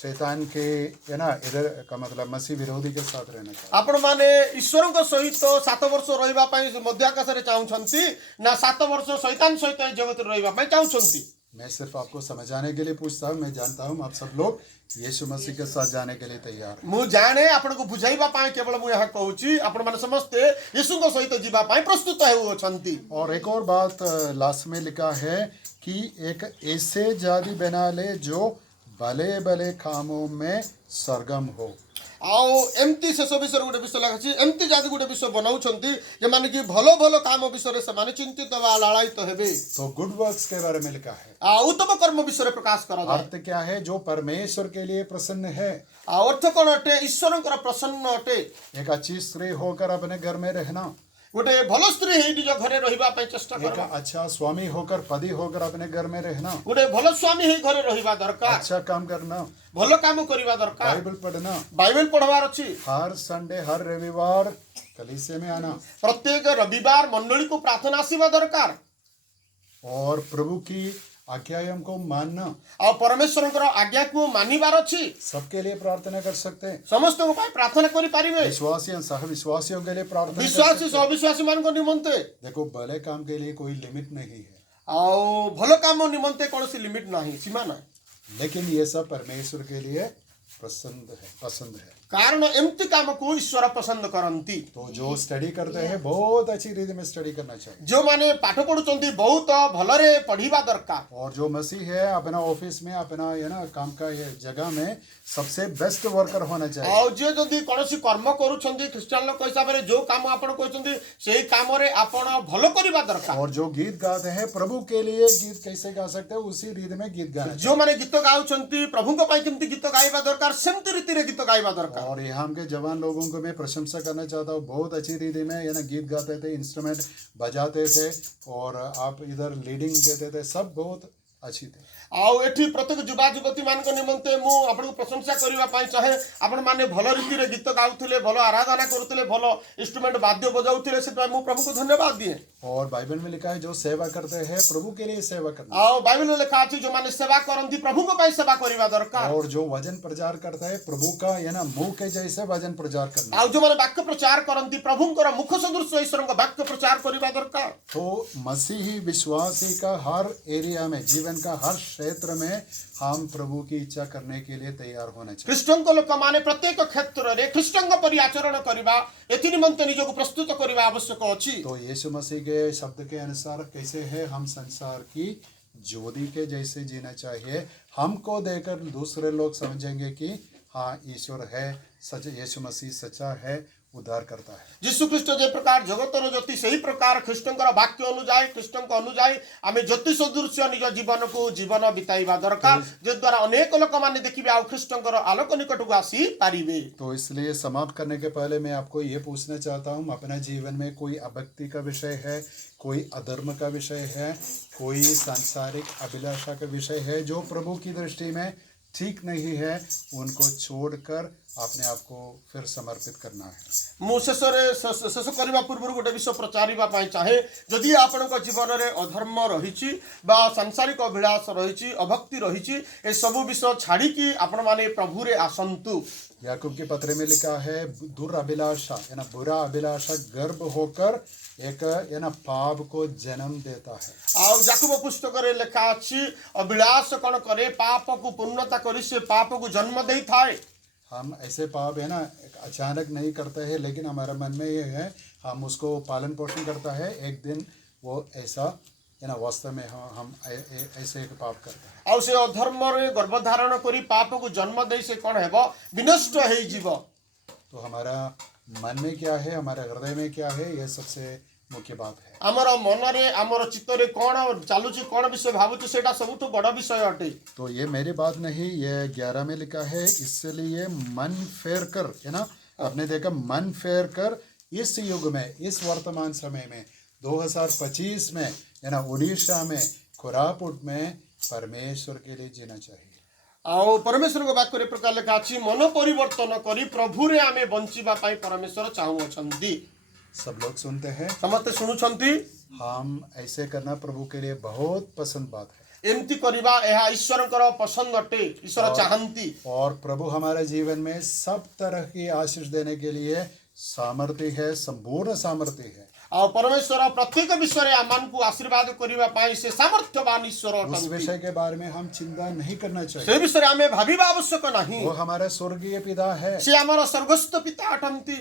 शैतान के है ना इधर का मतलब मसीह विरोधी के साथ रहना चाहता है आपण माने ईश्वर को सहित 7 वर्ष रहबा पई मध्य आकाश रे चाहूछंती ना 7 वर्ष शैतान सहित जगत रे रहबा पई चाहूछंती मैं सिर्फ आपको समझाने के लिए पूछता हूँ मैं जानता हूँ आप सब लोग यीशु मसीह के साथ जाने के लिए तैयार हैं मु जाने आपण को बुझाइबा पाए केवल मु यह कहूची आपण माने समस्ते यीशु को सहित जीवा पाए प्रस्तुत हेउछंती और एक और बात लास्ट में लिखा है कि एक ऐसे जाति बना ले जो भले भले कामों में सरगम हो आउ एमती शेष विषय गोटे विषय लगा एमती जाति गोटे विषय बनाउछंती जे माने कि भलो भलो काम विषय रे से माने चिंतित वा लालायित हेबे तो गुड वर्क्स के बारे में लिखा है आ उत्तम कर्म विषय रे प्रकाश करा जाय अर्थ क्या है जो परमेश्वर के लिए प्रसन्न है आ अर्थ कोन अटे ईश्वरंकर प्रसन्न अटे एक अच्छी स्त्री होकर अपने घर में रहना गोटे भलो स्त्री हे निज घरे रहिबा पई चेष्टा एक करबा अच्छा स्वामी होकर पति होकर अपने घर में रहना गोटे भलो स्वामी हे घरे रहिबा दरकार अच्छा काम करना भलो काम करिबा दरकार बाइबल पढ़ना बाइबल पढ़वार अछि हर संडे हर रविवार कलीसिया में आना प्रत्येक रविवार मंडली को प्रार्थना आसीबा दरकार और प्रभु की आज्ञाओं को मानना, ଆଉ ପରମେଶ୍ୱରଙ୍କର ଆଜ୍ଞାକୁ ମାନିବାର ଅଛି। सबके लिए प्रार्थना कर सकते हैं। ସମସ୍ତଙ୍କ ପାଇଁ ପ୍ରାର୍ଥନା କରିପାରିବେ। विश्वासियों सह विश्वासियों के लिए प्रार्थना कर ବିଶ୍ୱାସୀ सकते हैं। ସହ ବିଶ୍ୱାସୀ ମାନଙ୍କ ନିମନ୍ତେ देखो भले काम के लिए कोई लिमिट नहीं है, ଆଉ ଭଲ କାମ ନିମନ୍ତେ କୌଣସି ଲିମିଟ ନାହିଁ, ସୀମା ନାହିଁ। लेकिन ये सब परमेश्वर के लिए पसंद है। କାରଣ ଏମିତି କାମକୁ ଈଶ୍ୱର ପସନ୍ଦ କରନ୍ତି। तो जो स्टडी करते हैं बहुत अच्छी रीति में स्टडी करना चाहिए। ଯେଉଁମାନେ ପାଠ ପଢୁଛନ୍ତି ବହୁତ ଭଲରେ ପଢିବା ଦରକାର। और जो मसीह है अपना ऑफिस में अपना काम का ये जगह में सबसे बेस्ट वर्कर होना चाहिए। ଆଉ ଯିଏ ଯଦି କୌଣସି କର୍ମ କରୁଛନ୍ତି ଖ୍ରୀଷ୍ଟିଆନ ଲୋକ ହିସାବରେ ଯୋଉ କାମ ଆପଣ କରୁଛନ୍ତି ସେଇ କାମରେ ଆପଣ ଭଲ କରିବା ଦରକାର। और जो गीत गाते हैं प्रभु के लिए गीत कैसे गा सकते हैं उसी रीति में गीत गाना चाहिए। ଯେଉଁମାନେ ଗୀତ ଗାଉଛନ୍ତି ପ୍ରଭୁଙ୍କ ପାଇଁ କେମିତି ଗୀତ ଗାଇବା ଦରକାର ସେମିତି ରୀତିରେ ଗୀତ ଗାଇବା ଦରକାର। और यहाँ के जवान लोगों को मैं प्रशंसा करना चाहता हूँ, बहुत अच्छी रीति में गीत गाते थे, इंस्ट्रूमेंट बजाते थे और आप इधर लीडिंग देते थे, सब बहुत अच्छी थे। ଆଉ ଏଠି ପ୍ରତ୍ୟେକ ଯୁବା ଯୁବତୀ ମାନଙ୍କ ନିମନ୍ତେ ମୁଁ ଆପଣଙ୍କୁ ପ୍ରଶଂସା କରିବା ପାଇଁ ଚାହେଁ। ଆପଣମାନେ ଭଲ ରୀତିରେ ଗୀତ ଗାଉଥିଲେ, ଭଲ ଆରାଧନା କରୁଥିଲେ, ଭଲ ଇନଷ୍ଟ୍ରୁମେଣ୍ଟ ବାଦ୍ୟ ବଜାଉଥିଲେ, ସେଥିପାଇଁ ମୁଁ ପ୍ରଭୁଙ୍କୁ ଧନ୍ୟବାଦ ଦିଏ। और बाइबल में लिखा है जो सेवा करते हैं प्रभु के लिए सेवा करना, ଆଉ ବାଇବେଲରେ ଲେଖା ଅଛି ଯୋଉମାନେ ସେବା କରନ୍ତି ପ୍ରଭୁଙ୍କ ପାଇଁ ସେବା କରିବା ଦରକାର। और जो वचन प्रचार करता है प्रभु का मुंह के जैसे वचन प्रचार करना। ଆଉ ଯୋଉମାନେ ବାକ୍ୟ ପ୍ରଚାର କରନ୍ତି ପ୍ରଭୁଙ୍କର ମୁଖ ସଦୃଶ ଈଶ୍ୱରଙ୍କ ବାକ୍ୟ ପ୍ରଚାର କରିବା ଦରକାର। तो मसीही विश्वासी का हर एरिया में, जीवन का हर क्षेत्र में हम प्रभु की इच्छा करने के लिए तैयार होना चाहिए। ଖ୍ରୀଷ୍ଟଙ୍କ ଲୋକମାନେ ପ୍ରତ୍ୟେକ କ୍ଷେତ୍ରରେ ଖ୍ରୀଷ୍ଟଙ୍କ ପରି ଆଚରଣ କରିବା ଏଥି ନିମନ୍ତେ ନିଜକୁ ପ୍ରସ୍ତୁତ କରିବା ଆବଶ୍ୟକ ଅଛି। तो यीशु मसीह के शब्द के अनुसार कैसे है, हम संसार की ज्योति के जैसे जीना चाहिए। हमको देखकर दूसरे लोग समझेंगे कि हाँ ईश्वर है, सच यीशु मसीह सच्चा है, उद्धार करता है। ଯୀଶୁ ଖ୍ରୀଷ୍ଟ ଯେ ପ୍ରକାର ଜଗତର ଜ୍ୟୋତି ସେହି ପ୍ରକାର ଖ୍ରୀଷ୍ଟଙ୍କର ବାକ୍ୟ ଅନୁଯାୟୀ ଖ୍ରୀଷ୍ଟଙ୍କ ଅନୁଯାୟୀ ଆମେ ଜ୍ୟୋତି ସଦୃଶ୍ୟ ନିଜ ଜୀବନକୁ ଜୀବନ ବିତାଇବା ଦରକାର, ଯଦ୍ୱାରା ଅନେକ ଲୋକମାନେ ଦେଖିବେ ଆଉ ଖ୍ରୀଷ୍ଟଙ୍କର ଆଲୋକ ନିକଟକୁ ଆସି ପାରିବେ। तो इसलिए समाप्त करने के पहले मैं आपको ये पूछना चाहता हूँ, अपने जीवन में कोई अभक्ति का विषय है, कोई अधर्म का विषय है, कोई सांसारिक अभिलाषा का विषय है जो प्रभु की दृष्टि में ठीक नहीं है, उनको छोड़कर अपने आप को फिर समर्पित करना है। ମୁଁ ଶେଷ କରିବା ପୂର୍ବରୁ ଗୋଟେ ବିଷୟ ପ୍ରଚାରିବା ପାଇଁ ଚାହେଁ। ଯଦି ଆପଣଙ୍କ ଜୀବନରେ ଅଧର୍ମ ରହିଛି ବା ସାଂସାରିକ ଅଭିଳାଷ ରହିଛି, ଅଭକ୍ତି ରହିଛି, ଏସବୁ ବିଷୟ ଛାଡ଼ିକି ଆପଣମାନେ ପ୍ରଭୁରେ ଆସନ୍ତୁ। याकूब के पत्र में लिखा है दुराभिलाषा बुरा अभिलाषा गर्भ होकर एक पाप को जन्म देता है। ଆଉ ଯାକୁବ ପୁସ୍ତକରେ ଲେଖା ଅଛି ଅଭିଳାଷ କ'ଣ କରେ, ପାପକୁ ପୂର୍ଣ୍ଣତା କରି ସେ ପାପକୁ ଜନ୍ମ ଦେଇଥାଏ। हम ऐसे पाप अचानक नहीं करते हैं, लेकिन हमारे मन में ये है, हम उसको पालन पोषण करता है, एक दिन वो ऐसा वास्तव में हम ऐसे एक पाप करते हैं। ଆଉ ସେ ଅଧର୍ମରେ ଗର୍ଭଧାରଣ କରି ପାପକୁ ଜନ୍ମ ଦେଇ ସେ କ'ଣ ହେବ, ବିନଷ୍ଟ ହେଇଯିବ। तो हमारा मन में क्या है, हमारे हृदय में क्या है, ये सबसे मुख्य बात है। ଆମର ମନରେ ଆମର ଚିତ୍ତରେ କ'ଣ ଚାଲୁଛି, କ'ଣ ବିଷୟ ଭାବୁଛୁ, ସେଇଟା ସବୁଠୁ ବଡ଼ ବିଷୟ ଅଟେ। तो ये मेरी बात नहीं, ये 11 में लिखा है, इसलिए मन फेर कर आपने देखा, मन फेर कर इस युग में, इस वर्तमान समय में 2025 में उड़ीसा में कोरापुट में परमेश्वर के लिए जीना चाहिए। ଆଉ ପରମେଶ୍ୱରଙ୍କ ବାକ୍ୟରେ ପ୍ରକାର ଲେଖା ଅଛି, ମନ ପରିବର୍ତ୍ତନ କରି ପ୍ରଭୁରେ ଆମେ ବଞ୍ଚିବା ପାଇଁ ପରମେଶ୍ୱର ଚାହୁଁଅଛନ୍ତି। सब लोग सुनते हैं, ସମସ୍ତେ ଶୁଣୁଛନ୍ତି। हम ऐसे करना प्रभु के लिए बहुत पसंद बात है। ଏମିତି କରିବା ଏହା ଈଶ୍ୱରଙ୍କର ପସନ୍ଦ ଅଟେ, ଈଶ୍ୱର ଚାହାନ୍ତି। और प्रभु हमारे जीवन में सब तरह की आशीष देने के लिए सामर्थ्य है, संपूर्ण सामर्थ्य है। ଆଉ ପରମେଶ୍ୱର ପ୍ରତ୍ୟେକ ବିଷୟରେ ଆମମାନଙ୍କୁ ଆଶୀର୍ବାଦ କରିବା ପାଇଁ ସେ ସାମର୍ଥ୍ୟବାନ ଈଶ୍ୱର उस ଅଟନ୍ତି। विषय के बारे में हम चिंता नहीं करना ସେ चाहिए। ବିଷୟରେ ଆମେ ଭାବିବା ଆବଶ୍ୟକ ନାହିଁ। वो हमारा स्वर्गीय पिता है। ସେ ଆମର ସ୍ୱର୍ଗସ୍ଥ ପିତା ଅଟନ୍ତି।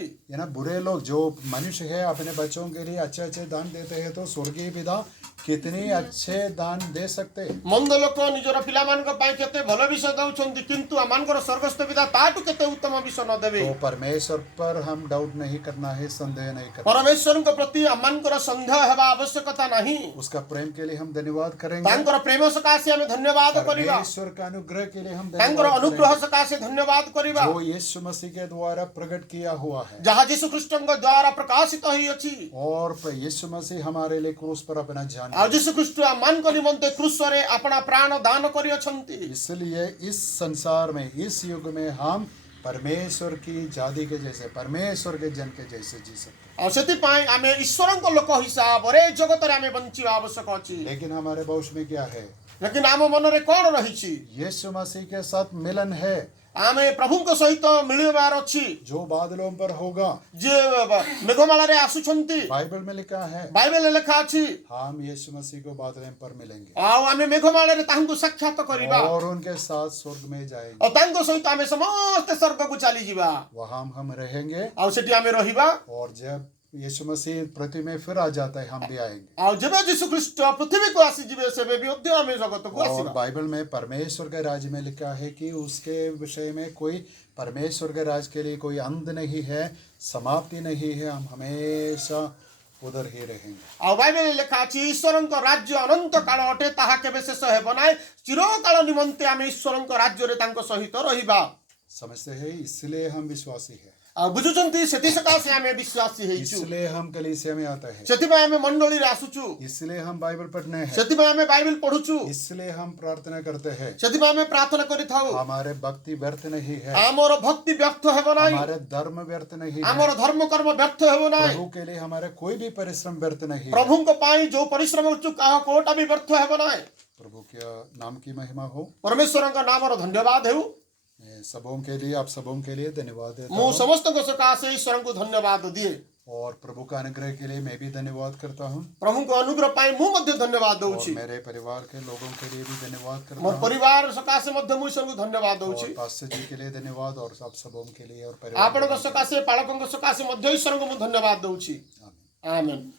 बुरे लोग जो मनुष्य है अपने बच्चों के लिए अच्छे अच्छे दान देते हैं, तो स्वर्गीय पिता कितने अच्छे दान दे सकते हैं। ମନ୍ଦ ଲୋକ ନିଜର ପିଲାମାନଙ୍କ ପାଇଁ କେତେ ଭଲ ବିଷୟ ଦଉଛନ୍ତି, କିନ୍ତୁ ଆମମାନଙ୍କର ସ୍ୱର୍ଗସ୍ଥ ପିତା ତାଠୁ କେତେ ଉତ୍ତମ ବିଷୟ ନ ଦେବେ। तो परमेश्वर पर हम डाउट नहीं करना है, संदेह नहीं करना। ପରମେଶ୍ୱରଙ୍କ ପ୍ରତି ଆମମାନଙ୍କର ସନ୍ଦେହ ହେବା ଆବଶ୍ୟକତା ନାହିଁ। उसका प्रेम के लिए हम धन्यवाद करेंगे। ତାଙ୍କର ପ୍ରେମ ସକାଶେ ଆମେ ଧନ୍ୟବାଦ କରିବା। परमेश्वर का अनुग्रह के लिए हम ତାଙ୍କର धन्यवाद ଅନୁଗ୍ରହ करेंगे, ସକାଶେ ଧନ୍ୟବାଦ କରିବା, जो यीशु मसीह के द्वारा प्रकट किया हुआ है। ଯାହା ଯୀଶୁ ଖ୍ରୀଷ୍ଟଙ୍କ ଦ୍ୱାରା ପ୍ରକାଶିତ ହୋଇଅଛି। और यीशु मसीह हमारे लिए क्रूस पर अपना जान ଆଉ ଯୀଶୁ ଖ୍ରୀଷ୍ଟ ଆମମାନଙ୍କ ନିମନ୍ତେ କ୍ରୁଶରେ ଆପଣା ପ୍ରାଣ ଦାନ କରିଅଛନ୍ତି। इसलिए इस संसार में, इस युग में हम परमेश्वर की जाति के जैसे, परमेश्वर के जन के जैसे जी सकते हैं। ଆଉ ସେଥିପାଇଁ ଆମେ ଈଶ୍ୱରଙ୍କ ଲୋକ ହିସାବରେ ଜଗତରେ ଆମେ ବଞ୍ଚିବା ଆବଶ୍ୟକ ଅଛି। लेकिन हमारे भविष्य में क्या है, लेकिन आम मन रे कोन रहिछि यीशु मसीह के साथ मिलन है आमे प्रभु को सहित मिलबार अछि जो बादलों पर होगा। जे मेघमाला रे आसुछंती बाइबल में लिखा है बाइबल रे लिखा अछि हम यीशु मसीह को बादलों पर मिलेंगे आ आमे मेघमाला रे तांको साक्षात करिबा और उनके साथ स्वर्ग में जाएंगे और तांको सहित आमे समस्त स्वर्ग को चली जीवा वहां हम रहेंगे। आ सेठी आमे रहिबा और जब यीशु मसीह पृथ्वी में फिर आ जाता है हम भी आएंगे। आ जेबे यीशु ख्रीष्ट पृथ्वी को आसी जीवे सेबे भी उद्य आमे जगत को और आसीबा बाइबल में परमेश्वर के राज्य में लिखा है कि उसके विषय में कोई परमेश्वर के राज्य के लिए कोई अंत नहीं है, समाप्ति नहीं है, हम हमेशा उधर ही रहेंगे। आ बाइबल रे लिखा अछि ईश्वरक राज्य अनंत काल अटे ताहा केबे शेष हेबो नाय चिरकाल निमंते आमे ईश्वरक राज्य रे तांको सहित रहिबा। समझते हैं, इसलिए हम विश्वासी हैं, आ बुझुचंती सेति सकासे आमे विश्वासी हेइछु इसलिए हम कलीसिया में आते हैं, सेति आमे मंडली रे आसुचु इसलिए हम बाइबल पढ़ने हैं, सेति आमे बाइबल पढुचु इसलिए हम प्रार्थना करते हैं। सेति आमे प्रार्थना करिथाउ हमारे भक्ति व्यर्थ नहीं है, आमर भक्ति व्यर्थ हेबो नाय हमारे धर्म व्यर्थ नहीं है, आमर धर्म कर्म व्यर्थ हेबो नाय प्रभु के लिए हमारे कोई भी परिश्रम व्यर्थ नहीं है। प्रभु को पाई जो परिश्रम करछु काह कोटा भी व्यर्थ हेबो नाय। प्रभु के नाम की महिमा हो। परमेश्वरक नामर धन्यवाद हेउ मैं सबों के लिए, आप सबों के लिए धन्यवाद देता मु हूं समस्त को सकासे ईश्वर को धन्यवाद दिए और प्रभु का अनुग्रह के लिए मैं भी धन्यवाद करता हूं प्रभु को अनुग्रह पाई मु मध्य धन्यवाद और दउछि मेरे परिवार के लोगों के लिए भी धन्यवाद करता मोर हूं परिवार सकासे मध्य मु ईश्वर को धन्यवाद और दउछि पास्टर जी के लिए धन्यवाद और आप सबों के लिए और परिवार आपण को सकासे पालकों को सकासे मध्य ईश्वर को मु धन्यवाद दउछि। आमीन। आमेन।